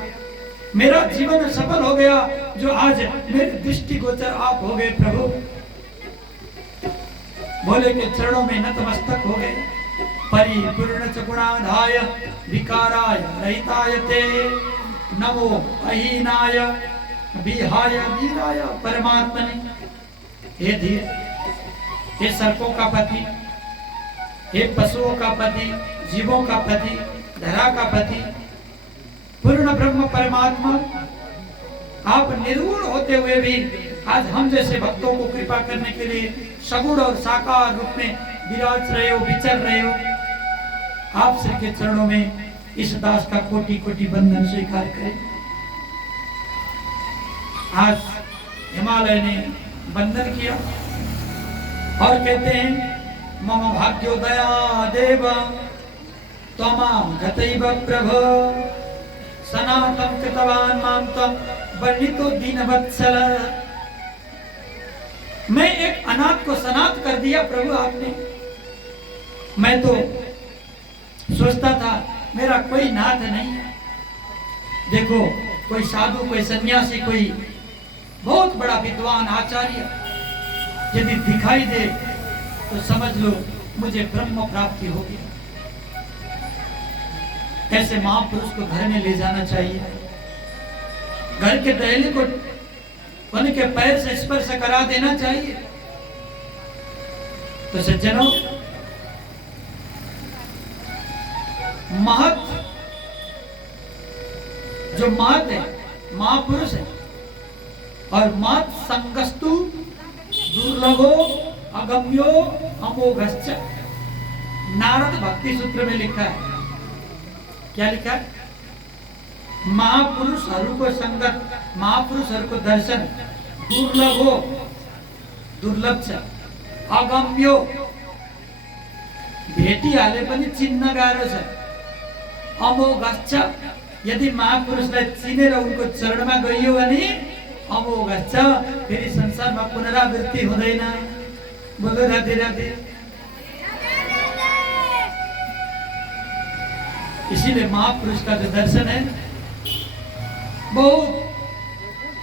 मेरा जीवन सफल हो गया, जो आज मेरे दृष्टिगोचर आप हो गए प्रभु। भोले के चरणों में नतमस्तक हो गए। परिपूर्ण च गुणाधाय विकाराय रहिताय ते नमो अहीनाय विहाय वीराय परमात्मने। हे धीर, हे सर्पों का पति, हे पशुओं का पति, जीवों का पति, धरा का पति, पूर्ण ब्रह्म परमात्मा, आप निर्गुण होते हुए भी आज हम जैसे भक्तों को कृपा करने के लिए सगुण और साकार रूप में विराज रहे हो, विचर रहे हो। आप श्री के चरणों में इस दास का कोटि कोटि बंधन स्वीकार करें। आज हिमालय ने बंधन किया और कहते हैं, मम भाग्योदया देव त्वमां गतैव प्रभो सनातन कृतवान् मां त्वं वर्णितो दीनवत्सल। मैं एक अनाथ को सनात कर दिया प्रभु आपने। मैं तो सोचता था मेरा कोई नाथ नहीं है। देखो, कोई साधु, कोई सन्यासी, कोई बहुत बड़ा विद्वान आचार्य यदि दिखाई दे तो समझ लो मुझे ब्रह्म प्राप्ति होगी। ऐसे महापुरुष को घर में ले जाना चाहिए। घर के दहली को उनके पैर से स्पर्श करा देना चाहिए। तो सज्जनों, महत जो महत है, महापुरुष है, और महत संगस्तु दुर्लभो अगम्यो अमोघश्च। नारद भक्ति सूत्र में लिखा है, क्या लिखा है? महापुरुषहरू को संगत, महापुरुषहरू को दर्शन दुर्लभ हो, दुर्लभ छ, अगम्यो भेटिहाले पनि चिन्न गाह्रो छ, अमोघश्च। यदि महापुरुषलाई चिनेर उनको चरणमा गइयो भने अमोघश्च, फेरि संसारमा पुनरावृत्ति हुँदैन। बोलो राधे राधे। इसीलिए महापुरुष का जो दर्शन है बहुत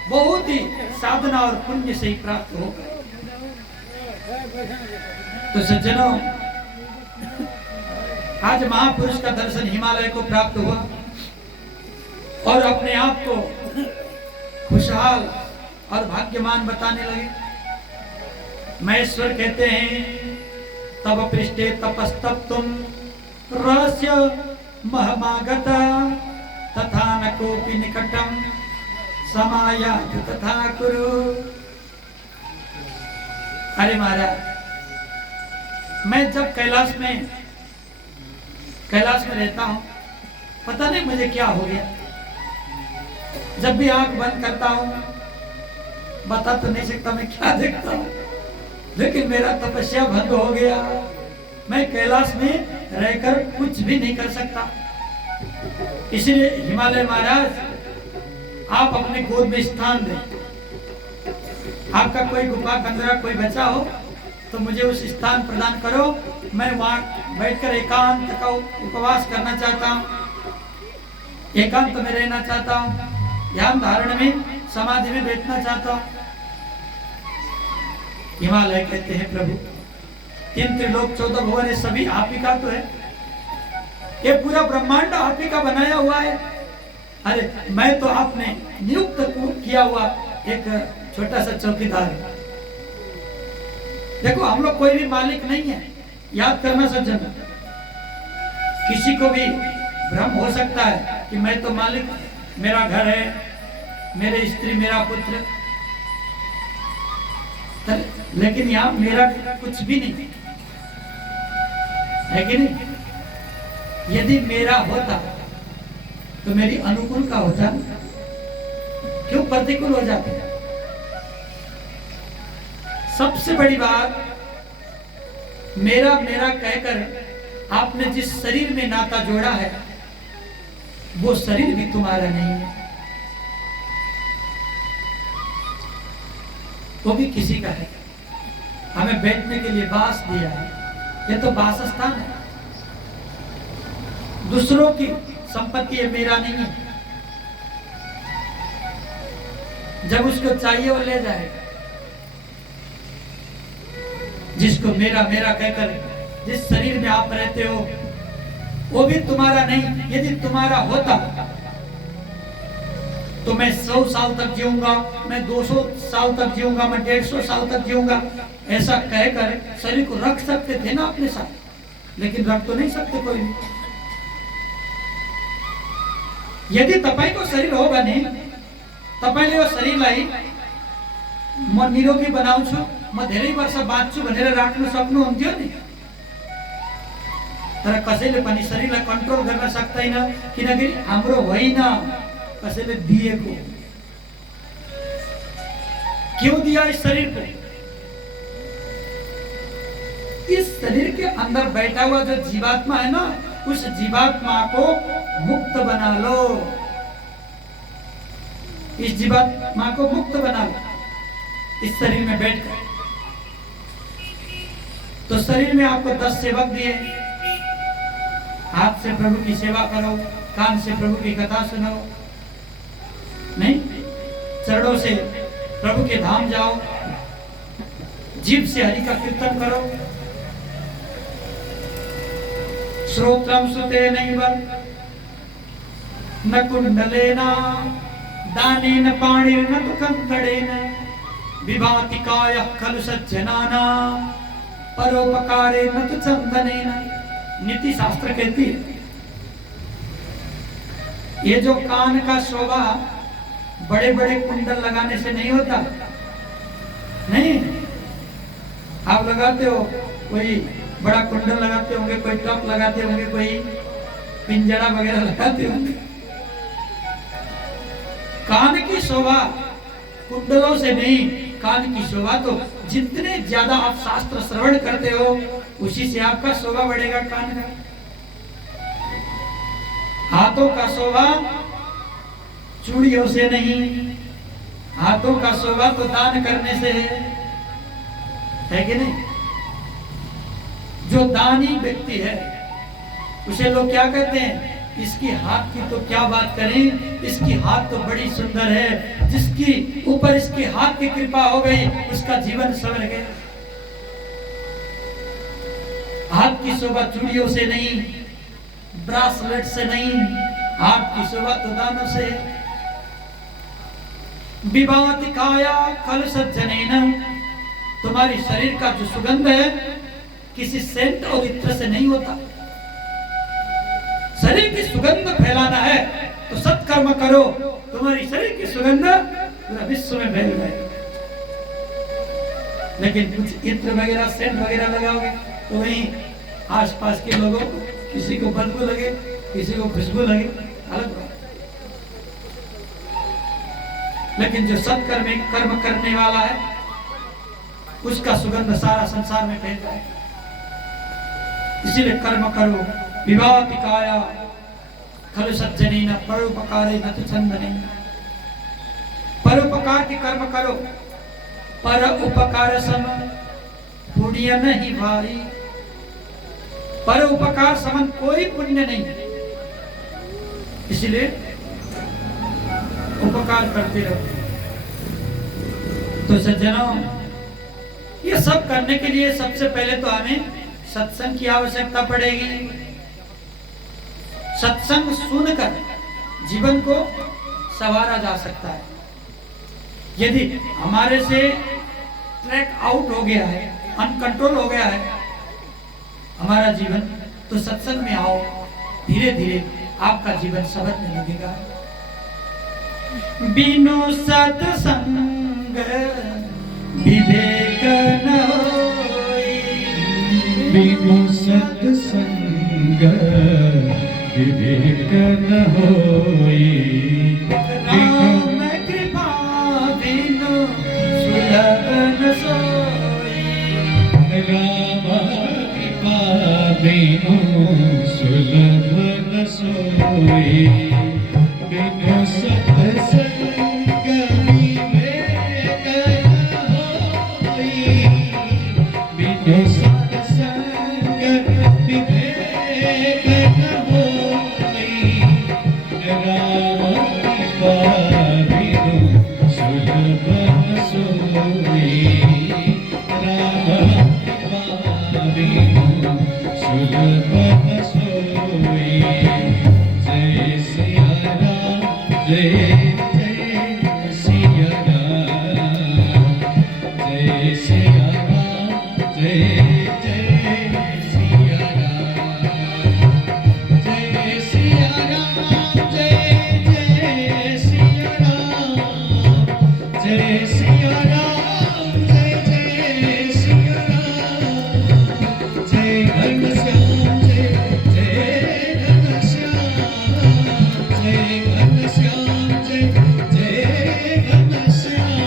बहुत ही साधना और पुण्य से ही प्राप्त होगा। तो सज्जनों, आज महापुरुष का दर्शन हिमालय को प्राप्त हुआ। और अपने आप को खुशहाल और भाग्यमान बताने लगे। महेश्वर कहते हैं तब पृष्ठे तपस्तप तुम रहस्य महमागता तथा न कोपि निकटम समायात तथा कुरु। अरे महाराज, मैं जब कैलाश में रहता हूं, पता नहीं मुझे क्या हो गया, जब भी आंख बंद करता हूं, बता तो नहीं सकता मैं क्या देखता हूं, लेकिन मेरा तपस्या भंग हो गया। मैं कैलाश में रहकर कुछ भी नहीं कर सकता। इसलिए हिमालय महाराज आप अपने गोद में स्थान दें। आपका कोई गुफा कंदरा कोई बचा हो तो मुझे उस स्थान प्रदान करो। मैं वहां बैठकर एकांत का उपवास करना चाहता हूँ, एकांत में रहना चाहता हूँ, ध्यान धारण में समाधि में बैठना चाहता हूँ। हिमालय कहते हैं प्रभु, 3 त्रिलोक 14 भुवन ये सभी आप ही का तो है, ये पूरा ब्रह्मांड आप ही का बनाया हुआ है। अरे मैं तो आपने नियुक्त किया हुआ एक छोटा सा चौकीदार। देखो हम लोग कोई भी मालिक नहीं है, याद करना सज्जन। किसी को भी भ्रम हो सकता है कि मैं तो मालिक, मेरा घर है, मेरे स्त्री, मेरा पुत्र, लेकिन यहाँ मेरा कुछ भी नहीं है कि नहीं। यदि मेरा होता तो मेरी अनुकूल का होता, क्यों प्रतिकूल हो जाता। सबसे बड़ी बात, मेरा मेरा कहकर आपने जिस शरीर में नाता जोड़ा है वो शरीर भी तुम्हारा नहीं है, वो भी किसी का है। हमें बैठने के लिए बास दिया है, ये तो वासस्थान है, दूसरों की संपत्ति है, मेरा नहीं है। जब उसको चाहिए वो ले जाएगा। जिसको मेरा मेरा कहकर जिस शरीर में आप रहते हो वो भी तुम्हारा नहीं। यदि तुम्हारा होता तो मैं 100 साल तक जीऊंगा, मैं 200 साल तक जीऊंगा, मैं 150 साल तक जीऊंगा, ऐसा कहकर शरीर को रख सकते थे ना अपने साथ, लेकिन रख तो नहीं सकते कोई भी। यदि तपाई को शरीर होगा नहीं, तपाईले वो शरीरलाई म निरोगी बनाउँछु, म धेरै वर्ष बाँच्छु भनेर राख्न सक्नुहुन्थ्यो नि। तर कसैले पनि शरीरलाई कन्ट्रोल गर्न सक्दैन, किनकि हाम्रो होइन, कसैले दिएको। क्यों दिया इस शरीर को? इस शरीर के अंदर बैठा हुआ जो जीवात्मा है ना, उस जीवात्मा को मुक्त बना लो। इस जीवात्मा को मुक्त बना लो इस शरीर में बैठकर। तो शरीर में आपको 10 सेवक दिए। हाथ से प्रभु की सेवा करो, कान से प्रभु की कथा सुनो, नहीं, चरणों से प्रभु के धाम जाओ, जीभ से हरि का कीर्तन करो, श्रोत्रम सुतेनैव न कुंडलेन दानेन पाणिर्न तु कंकणेन विभाति कायः खलु सज्जनानां परोपकारेण तु चंदनेन। नीति शास्त्र कहती है ये जो कान का शोभा बड़े बड़े कुंडल लगाने से नहीं होता। नहीं, आप लगाते हो, कोई बड़ा कुंडल लगाते होंगे, कोई टॉप लगाते होंगे, कोई पिंजरा वगैरह लगाते होंगे। कान की शोभा कुंडलों से नहीं, कान की शोभा तो जितने ज्यादा आप शास्त्र श्रवण करते हो उसी से आपका शोभा बढ़ेगा कान का। हाथों का शोभा चूड़ियों से नहीं, हाथों का शोभा तो दान करने से है कि नहीं। जो दानी व्यक्ति है उसे लोग क्या कहते हैं, इसकी हाथ की तो क्या बात करें, इसकी हाथ तो बड़ी सुंदर है, जिसकी ऊपर इसके हाथ की कृपा हो गई उसका जीवन संवर गया। हाथ की शोभा चूड़ियों से नहीं, ब्रासलेट से नहीं, आपकी सुबह उदान से विभाति काया कल सज्जनेन, तुम्हारी शरीर का जो सुगंध है किसी सेंट और इत्र से नहीं होता। शरीर की सुगंध फैलाना है तो सत्कर्म करो, तुम्हारी शरीर की सुगंध पूरा विश्व में फैल जाएगी। लेकिन कुछ इत्र वगैरह सेंट वगैरह लगाओगे तो वहीं आसपास के लोगों को किसी को बदबू लगे, किसी को खुशबू लगे, अलग बात। लेकिन जो सत्कर्म कर्म करने वाला है उसका सुगंध सारा संसार में फैल जाए। इसीलिए कर्म करो, विभाति काया खलु सज्जनेन परोपकारे न तु चंदनेन। परोपकार के कर्म करो, पर उपकार सम पुण्य नहीं भाई। पर उपकार समान कोई पुण्य नहीं, इसलिए उपकार करते रहो। तो सज्जनों, ये सब करने के लिए सबसे पहले तो हमें सत्संग की आवश्यकता पड़ेगी। सत्संग सुनकर जीवन को संवारा जा सकता है। यदि हमारे से ट्रैक आउट हो गया है, अनकंट्रोल हो गया है हमारा जीवन, तो सत्संग में आओ, धीरे धीरे आपका जीवन संवरने लगेगा। बिनु सत्संग विवेक न होई, बिनु सत्संग विवेक न होई। राम कृपा बिनु सुलभ न सोई। राम कृपा बिनु सुलभ न सोई। बिनु सत्संग विवेक न होई। बिनु सत्संग विवेक न होई। राम कृपा बिनु सुलभ न सोई। राम कृपा बिनु सुलभ न सोई। जय सिया राम, जय जय सिया राम। जय सिया राम, जय जय सिया राम। जय सिया राम, जय जय सिया राम। जय सिया राम, जय जय सिया राम। जय घनश्याम, जय जय घनश्याम। जय घनश्याम, जय जय घनश्याम।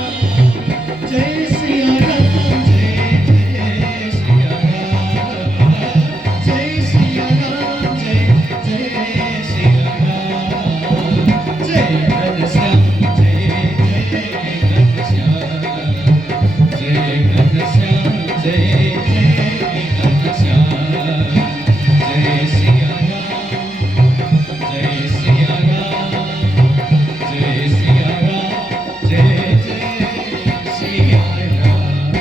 जय सिया राम, जय जय सिया राम। जय सिया राम, जय जय सिया राम। जय घनश्याम, जय जय घनश्याम। जय घनश्याम, जय जय घनश्याम। जय सिया राम, जय सिया राम। जय सिया राम, जय जय सिया राम।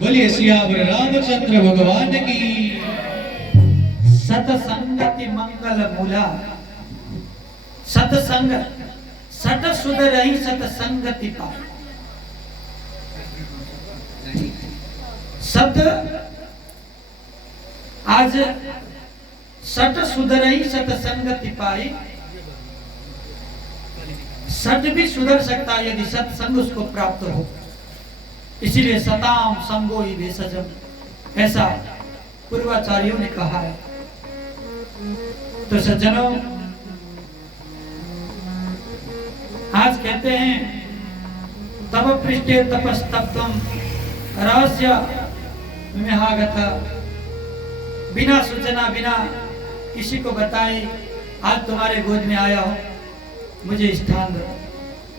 बोलिए सियावर रामचंद्र भगवान की। सतसंगति मंगल मूला। सतसंग सत सुधर ही सतसंगति पाए। सत आज सट सुधर ही सतसंगति पाए। सट भी सुधर सकता है यदि सत्संग उसको प्राप्त हो। इसीलिए सताम संगो ही भेषजम, ऐसा पूर्वाचार्यों ने कहा है। तो सज्जनों, आज कहते हैं तब पृष्ठे तपस्तप्तम रहस्य विहागत। बिना सूचना, बिना किसी को बताए आज तुम्हारे गोद में आया हो, मुझे स्थान दो।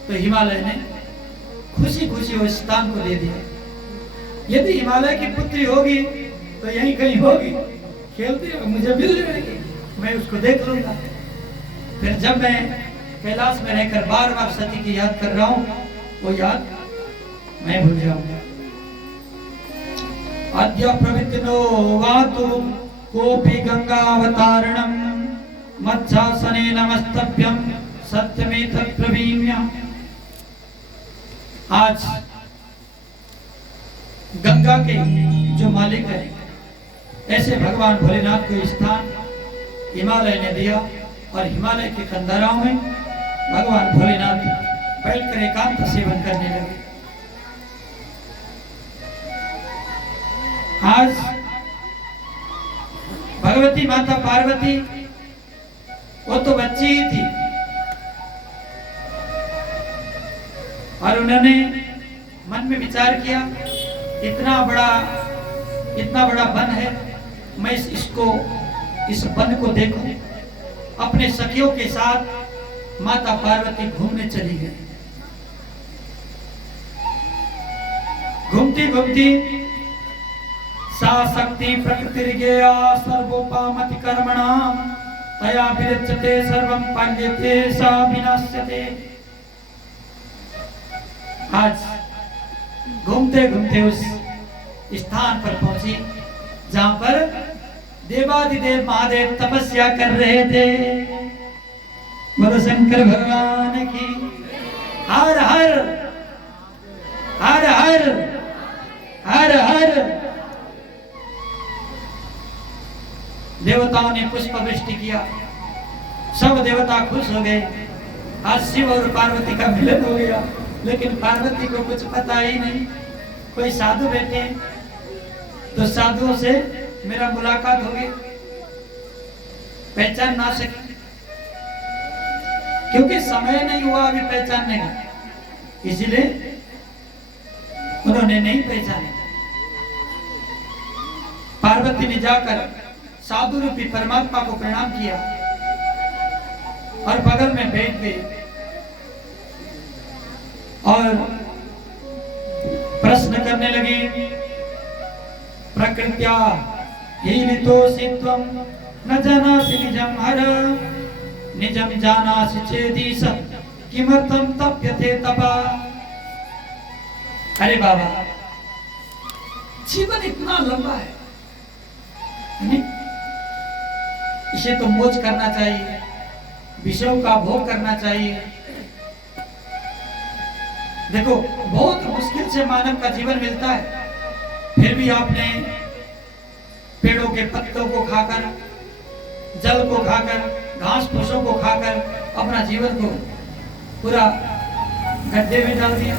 तो हिमालय ने खुशी खुशी उस स्थान को दे दिया। यदि हिमालय की पुत्री होगी तो यहीं कहीं होगी, खेलती हो, मुझे मिल जाएगी, मैं उसको देख लूंगा। फिर जब मैं कैलाश में रहकर बार बार सती की याद कर रहा हूं, वो याद मैं भूल जाऊंगा। अद्य प्रवृत्तिनो वातु कोपि गंगावतारणम मत्सासने नमस्तभ्यं सत्यमेतत् प्रवीम्यम्। आज गंगा के जो मालिक है, ऐसे भगवान भोलेनाथ को स्थान हिमालय ने दिया और हिमालय के कंदराओं में भगवान भोलेनाथ बैठकर एकांत सेवन करने लगे। आज भगवती माता पार्वती वो तो बच्ची ही थी और उन्होंने मन में विचार किया, इतना बड़ा वन है, मैं इस वन को देखूं। अपने सखियों के साथ माता पार्वती घूमने चली गई। घूमती घूमती सा शक्ति प्रकृतिर्गेया सर्वोपामति कर्मणा तया विरच्यते सर्वं पाल्यते सा विनाश्यते। आज घूमते घूमते उस स्थान पर पहुंची जहां पर देवादिदेव महादेव तपस्या कर रहे थे। बोलो शंकर भगवान की हर हर हर हर हर हर। देवताओं ने पुष्प वृष्टि किया, सब देवता खुश हो गए। आज शिव और पार्वती का मिलन हो गया, लेकिन पार्वती को कुछ पता ही नहीं। कोई साधु बैठे तो साधुओं से मेरा मुलाकात हो गई, पहचान ना सकी, क्योंकि समय नहीं हुआ अभी पहचानने का, इसीलिए उन्होंने नहीं पहचाना। पार्वती ने जाकर साधु रूपी परमात्मा को प्रणाम किया और बगल में बैठ गई और प्रश्न करने लगी। प्रकृत्या हीनितोऽसि त्वं न जानासि निजं हर निजं जानासि चेदीश किमर्थं तप्यते तपा। अरे बाबा, जीवन इतना लंबा है, नहीं? इसे तो मौज करना चाहिए, विषयों का भोग करना चाहिए। देखो, बहुत मुश्किल से मानव का जीवन मिलता है, फिर भी आपने पेड़ों के पत्तों को खाकर, जल को खाकर, घास फूसों को खाकर अपना जीवन को पूरा गड्ढे में डाल दिया।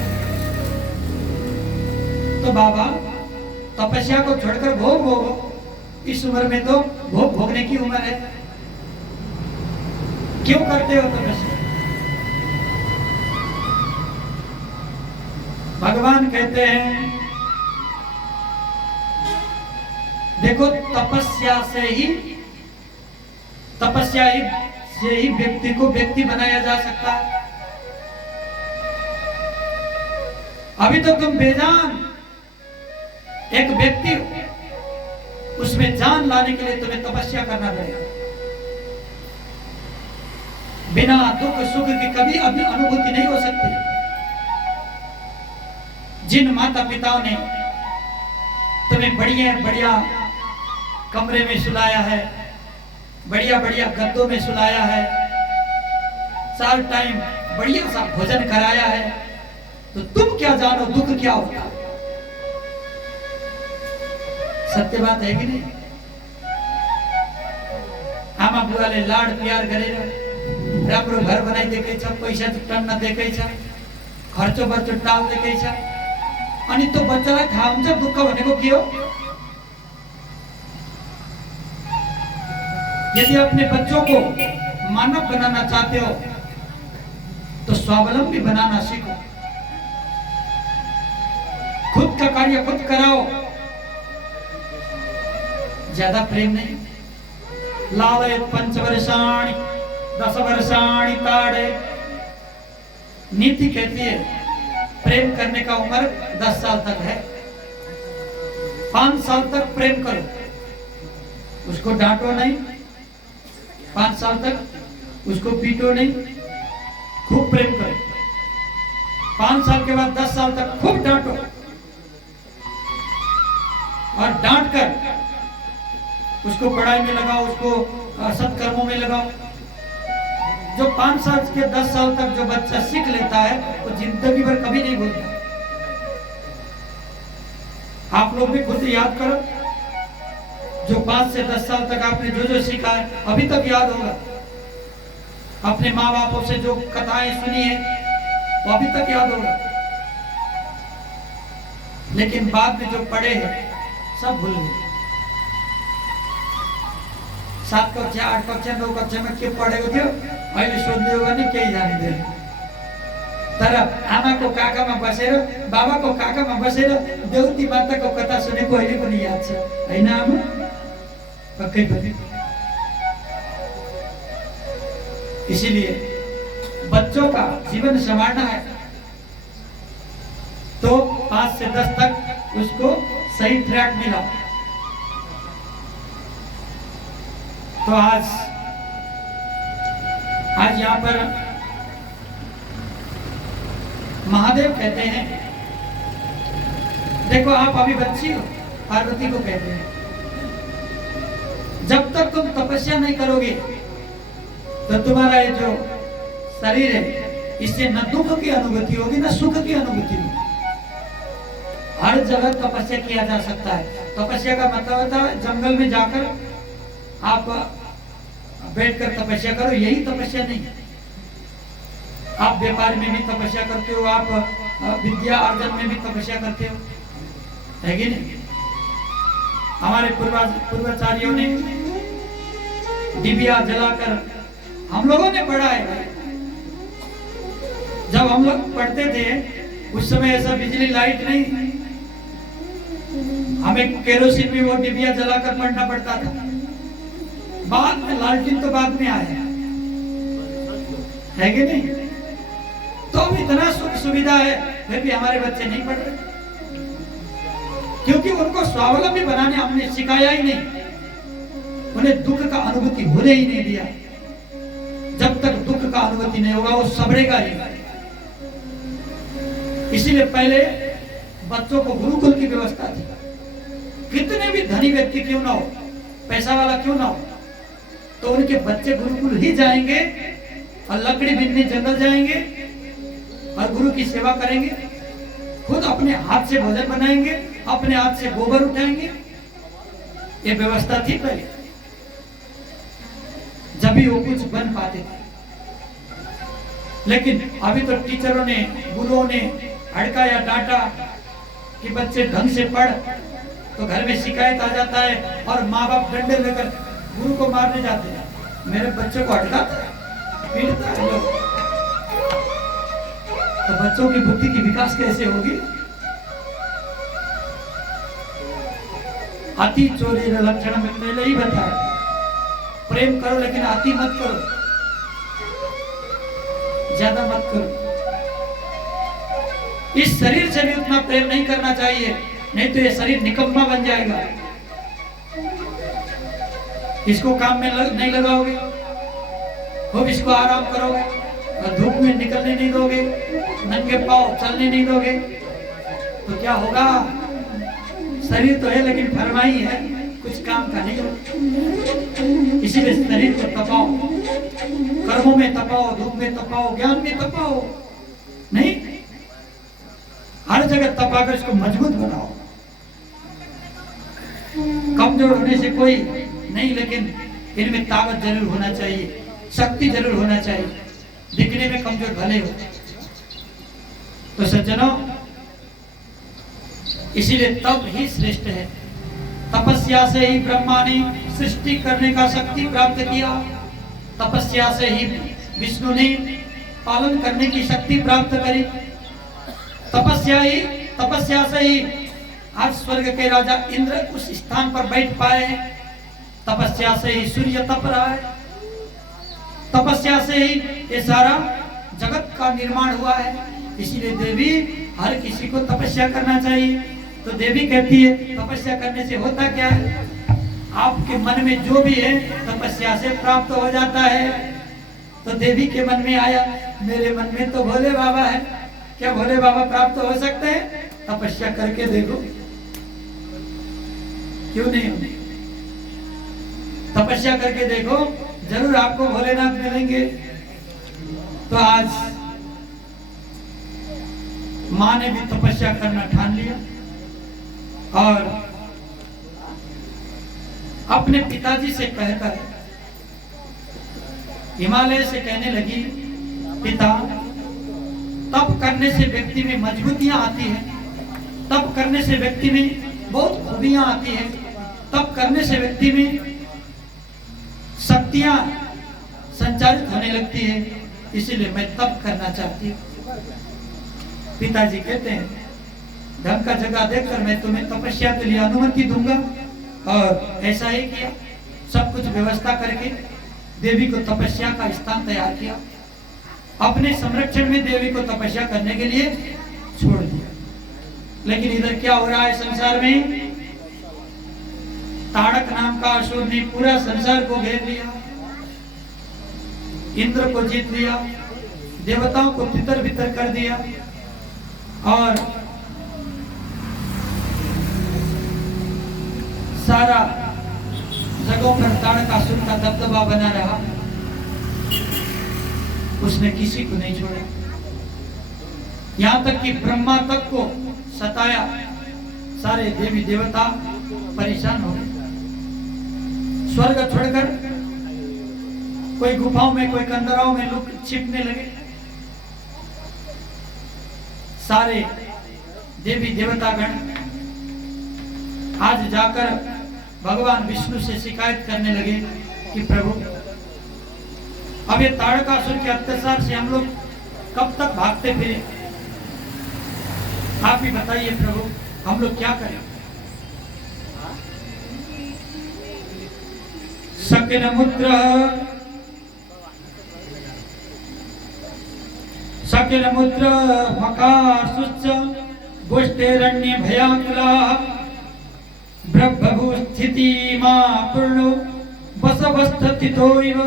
तो बाबा, तपस्या को छोड़कर भोग भोगो। इस उम्र में तो भोग भोगने की उम्र है, क्यों करते हो तपस्या? भगवान कहते हैं, देखो, तपस्या से ही व्यक्ति को व्यक्ति बनाया जा सकता है। अभी तो तुम बेजान एक व्यक्ति हो, उसमें जान लाने के लिए तुम्हें तपस्या करना पड़ेगा। बिना दुख सुख की कभी अभी अनुभूति नहीं हो सकती। जिन माता पिताओं ने तुम्हें बढ़िया कमरे में सुलाया है, बढ़िया गद्दों में सुलाया है, सार टाइम बढ़िया सा भोजन कराया है, तो तुम क्या जानो दुख क्या होता है? सत्य बात है कि नहीं? आमा बुआले लाड प्यार गरेर राम्रो घर बनाई देखे छ, पैसा टन्न देखे छ, खर्चो बर्चो टाल देखे छ, अनि तो बच्चालाई थाहा हुन्छ दुःख भनेको के हो। यदि अपने बच्चों को मानव बनाना चाहते हो तो स्वावलंबी बनाना सीखो। खुद का कार्य खुद कराओ, ज्यादा प्रेम नहीं। लालयत पंचवर्षाणि 10 वर्षाणि ताड़े। नीति कहती है प्रेम करने का उम्र 10 साल तक है। 5 साल तक प्रेम करो, उसको डांटो नहीं। 5 साल तक उसको पीटो नहीं, खूब प्रेम करो। 5 साल के बाद 10 साल तक खूब डांटो और डांट कर उसको पढ़ाई में लगाओ, उसको सत्कर्मों में लगाओ। जो 5 साल के 10 साल तक जो बच्चा सीख लेता है वो जिंदगी भर कभी नहीं भूलता। आप लोग भी खुद याद करो, जो 5 से 10 साल तक आपने जो जो सीखा है अभी तक याद होगा। अपने माँ बापों से जो कथाएं सुनी है वो अभी तक याद होगा, लेकिन बाद में जो पढ़े हैं सब भूल गए। 7 कक्षा 8 कक्षा 9 कक्षा में के पढेको थियो अहिले सोध्दै हो भने केही जान्दैन। तर आमाको काकामा बसेर बाबाको काकामा बसेर देउती माताको कथा सुनेको अहिले पनि याद छ, हैन आमा? पक्कै पनि। इसीलिए बच्चों का जीवन संवारना है तो 5 से 10 तक उसको सही ट्रैक मिला। तो आज यहाँ पर महादेव कहते हैं, देखो आप अभी बच्ची हो, पार्वती को कहते हैं, जब तक तुम तपस्या नहीं करोगे तो तुम्हारा ये जो शरीर है इससे न दुख की अनुभूति होगी न सुख की अनुभूति होगी। हर जगह तपस्या किया जा सकता है। तपस्या का मतलब होता है जंगल में जाकर आप बैठकर तपस्या करो, यही तपस्या नहीं है। आप व्यापार में भी तपस्या करते हो, आप विद्या अर्जन में भी तपस्या करते हो, है कि नहीं? हमारे पूर्वाचार्यों ने दिव्या जलाकर हम लोगों ने पढ़ा है। जब हम लोग पढ़ते थे उस समय ऐसा बिजली लाइट नहीं, हमें केरोसिन में वो डिबिया जलाकर पढ़ना पड़ता था। बाद में लालटेन तो बाद में आया, है कि नहीं? तो अब इतना सुख सुविधा है फिर भी हमारे बच्चे नहीं पढ़ रहे, क्योंकि उनको स्वावलंबी बनाने हमने सिखाया ही नहीं, उन्हें दुख का अनुभूति होने ही नहीं दिया। जब तक दुख का अनुभूति नहीं होगा वो सबरेगा ही। इसीलिए पहले बच्चों को गुरुकुल की व्यवस्था थी। कितने भी धनी व्यक्ति क्यों ना हो, पैसा वाला क्यों ना हो, तो उनके बच्चे गुरुकुल ही जाएंगे और लकड़ी बीनने जंगल जाएंगे और गुरु की सेवा करेंगे, खुद अपने हाथ से भोजन बनाएंगे, अपने हाथ से गोबर उठाएंगे। ये व्यवस्था थी पहले, जब भी वो कुछ बन पाते थे। लेकिन अभी तो टीचरों ने, गुरुओं ने हड़काया, डांटा कि बच्चे ढंग से पढ़, तो घर में शिकायत आ जाता है और माँ बाप डंडे लेकर गुरु को मारने जाते हैं। मेरे बच्चे को हड़काता है, पीटता है लोग, तो बच्चों की बुद्धि की विकास कैसे होगी? अति चोरी लक्षण में पहले ही बताया, प्रेम करो लेकिन अति मत करो, ज्यादा मत करो। इस शरीर से भी उतना प्रेम नहीं करना चाहिए, नहीं तो ये शरीर निकम्मा बन जाएगा। इसको काम में नहीं लगाओगे, खूब इसको आराम करोगे और धूप में निकलने नहीं दोगे, नंगे पांव चलने नहीं दोगे, तो क्या होगा? शरीर तो है लेकिन फरमाई है, कुछ काम का नहीं होगा। इसीलिए शरीर को तपाओ, कर्मों में तपाओ, धूप में तपाओ, ज्ञान में तपाओ, नहीं हर जगह तपाकर इसको मजबूत बनाओ। कमजोर होने से कोई नहीं, लेकिन इनमें ताकत जरूर होना चाहिए, शक्ति जरूर होना चाहिए। दिखने में कमजोर भले हो। तो सज्जनों, इसीलिए तप ही श्रेष्ठ है। तपस्या से ही ब्रह्मा ने सृष्टि करने का शक्ति प्राप्त किया, तपस्या से ही विष्णु ने पालन करने की शक्ति प्राप्त करी, तपस्या से ही आज स्वर्ग के राजा इंद्र उस स्थान पर बैठ पाए हैं, तपस्या से ही सूर्य तप रहा है, तपस्या से ही ये सारा जगत का निर्माण हुआ है। इसीलिए देवी हर किसी को तपस्या करना चाहिए। तो देवी कहती है तपस्या करने से होता क्या है? आपके मन में जो भी है तपस्या से प्राप्त हो जाता है। तो देवी के मन में आया, मेरे मन में तो भोले बाबा है, क्या भोले बाबा प्राप्त हो सकते हैं? तपस्या करके देखो, क्यों नहीं होने? तपस्या करके देखो, जरूर आपको भोलेनाथ मिलेंगे। तो आज माँ ने भी तपस्या करना ठान लिया और अपने पिताजी से कहकर हिमालय से कहने लगी, पिता, तप करने से व्यक्ति में मजबूतियां आती है, तप करने से व्यक्ति में बहुत खूबियां आती है, तप करने से व्यक्ति में शक्तियां संचारित होने लगती है, इसीलिए मैं तप करना चाहती हूँ। पिताजी कहते हैं, ढंग का जगह देखकर मैं तुम्हें तपस्या के लिए अनुमति दूंगा। और ऐसा ही किया, सब कुछ व्यवस्था करके देवी को तपस्या का स्थान तैयार किया, अपने संरक्षण में देवी को तपस्या करने के लिए छोड़ दिया। लेकिन इधर क्या हो रहा है संसार में? ताड़क नाम का असुर ने पूरा संसार को घेर लिया, इंद्र को जीत लिया, देवताओं को तितर बितर कर दिया और सारा जगहों पर ताड़कासुर का दबदबा बना रहा। उसने किसी को नहीं छोड़ा, यहां तक कि ब्रह्मा तक को सताया। सारे देवी देवता परेशान हो गए, स्वर्ग छोड़कर कोई गुफाओं में, कोई कंदराओं में लुक छिपने लगे। सारे देवी देवता गण आज जाकर भगवान विष्णु से शिकायत करने लगे कि प्रभु, अब ये ताड़कासुर के अत्याचार से हम लोग कब तक भागते फिरे? आप ही बताइए प्रभु, हम लोग क्या करें? शकिलमुद्र मकासुच्च गोष्ठेरण्य भयाकुलाः ब्रह्मभू स्थिति मां पूर्णो बसवस्थितो इव।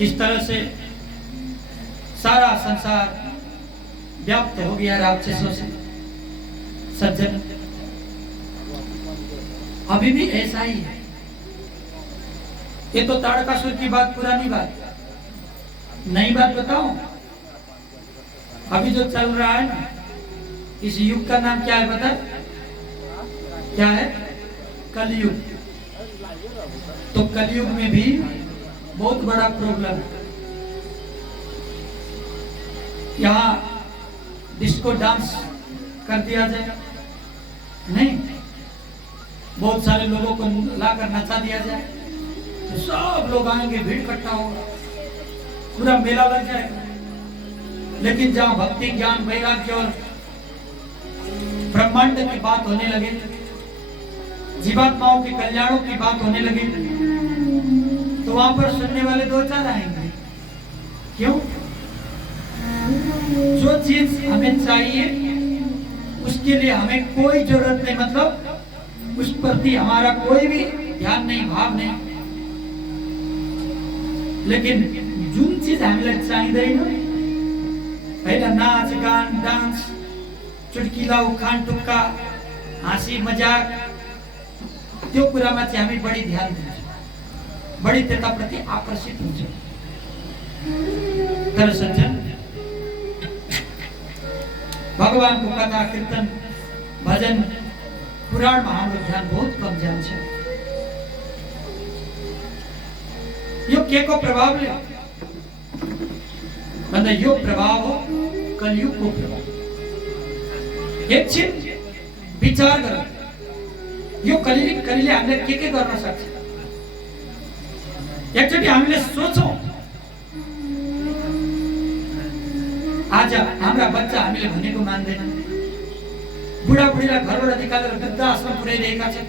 इस तरह से सारा संसार व्याप्त हो गया राक्षसों से। सज्जन, अभी भी ऐसा ही है। ये तो ताड़कासुर की बात, पुरानी बात। नई बात बताओ, अभी जो चल रहा है ना, इस युग का नाम क्या है पता? क्या है? कलयुग। तो कलयुग में भी बहुत बड़ा प्रॉब्लम है। यहाँ डिस्को डांस कर दिया जाए, नहीं, बहुत सारे लोगों को लाकर नचा दिया जाए तो सब लोग आएंगे, भीड़ इकट्ठा होगा, पूरा मेला लग जाएगा। लेकिन जहाँ भक्ति, ज्ञान, वैराग्य और ब्रह्मांड की बात होने लगे, जीवात्माओं के कल्याणों की बात होने लगी, तो वहां पर सुनने वाले दो चार आएंगे। क्यों? जो चीज हमें चाहिए उसके लिए हमें कोई जरूरत नहीं, मतलब उस प्रति हमारा कोई भी ध्यान नहीं, भाव नहीं। लेकिन जुन चीज हामीलाई चाहिँदैन, हैन, नाच गान डान्स, चुटकिला उखान टुक्का, हाँसी मजाक, त्यो कुरामा चाहिँ हामी बढी ध्यान दिन्छौँ, बढी त्यताप्रति आकर्षित हुन्छौँ। तर सज्जन, भगवान को कथा, कीर्तन, भजन, पुराण में हाम्रो ध्यान बहुत कम जान्छ। यो के को प्रभाव ले भन्दा यो प्रभाव हो कलयुग को प्रभाव। एकछिन विचार गर, यो कलिले हामीले के गर्न सक्छ? एकचोटि हामीले सोचौं, आज हाम्रा बच्चा हामीले भनेको मान्दैन, बुढाबुढीलाई घरबाट निकालेर वृद्ध आश्रम पुर्याइरहेका छन्।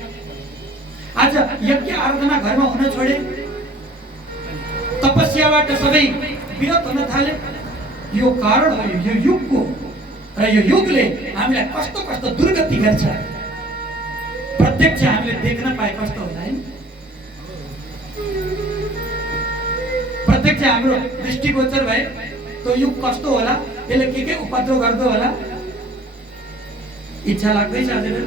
आज यज्ञ आराधना घरमा हुन छोडे, तपस्याबाट सबै विरत हुन थाले। यो कारण हो यो युगको, र यो युगले हामीलाई कस्तो कस्तो दुर्गति गर्छ, प्रत्यक्ष हामीले देख्न पाए कस्तो होला है? प्रत्यक्ष हाम्रो दृष्टिगोचर भए तो युग कस्तो होला, त्यसले के उपद्रव गर्दो होला, इच्छा लाग्दैछ हजुर?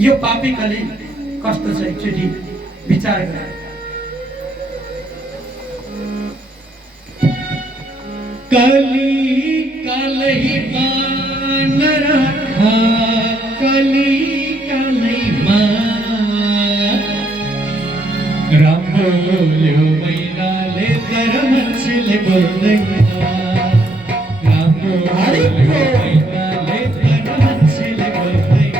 यो पापी कली कस्तो छ एकचोटि विचार करा। कली कालही मान राखा, कली कालही मान। राम बोल्यो मैनाले तर मान्छेले बोल्दैन। राम बोल्यो मैनाले तर मान्छेले बोल्दैन।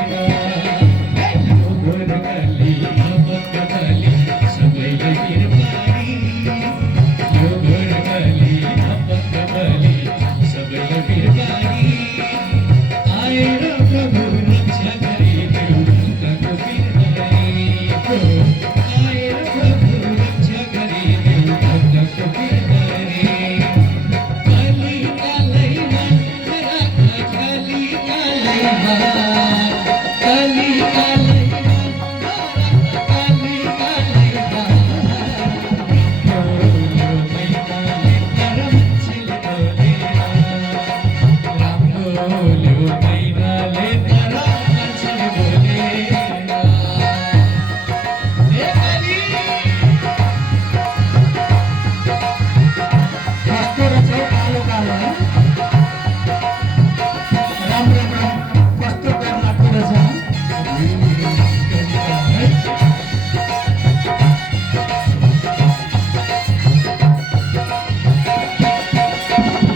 यो गोरकली नबकली सबैले बिरबारी। यो गोरकली नबकली सबैले बिरबारी। आएर प्रभु रक्षा गरिदेऊ भक्तको बिरबारी। आएर प्रभु रक्षा गरिदेऊ भक्तको बिरबारी। कली कालैमा राख, कली कालैमा, कली कालैमा राख, कली कालैमा। बोल्यो मैनाले तर मान्छेले बोलेन। राम बोल्यो मैनाले तर मान्छेले बोलेन। हे कली कस्तो रहेछ कालो कालो है? राम्रो कस्तो कर लाग्दो रहेछ?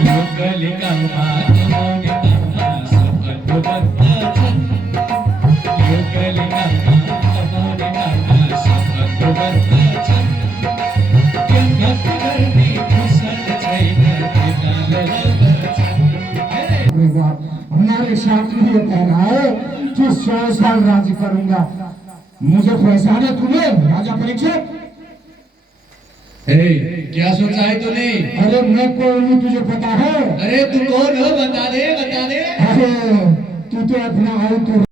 यो कलिकालमा कमाउने काममा सफलको बन्दछन्। यो कलिकालमा कमाउने काममा सफलको बन्दछन्। ज्ञान भक्ति गर्ने फुर्सद छैन, केटाले लग्दछन्। हमारे साथ ये कह रहा है कि 100 साल राज करूंगा। मुझे पहचाना तूने राजा परीक्षित? क्या सोचा है तूने? अरे मैं कौन हूँ तुझे पता है? अरे तू कौन हो? बता दे, बता दे। अरे तू तो अपना आउ तो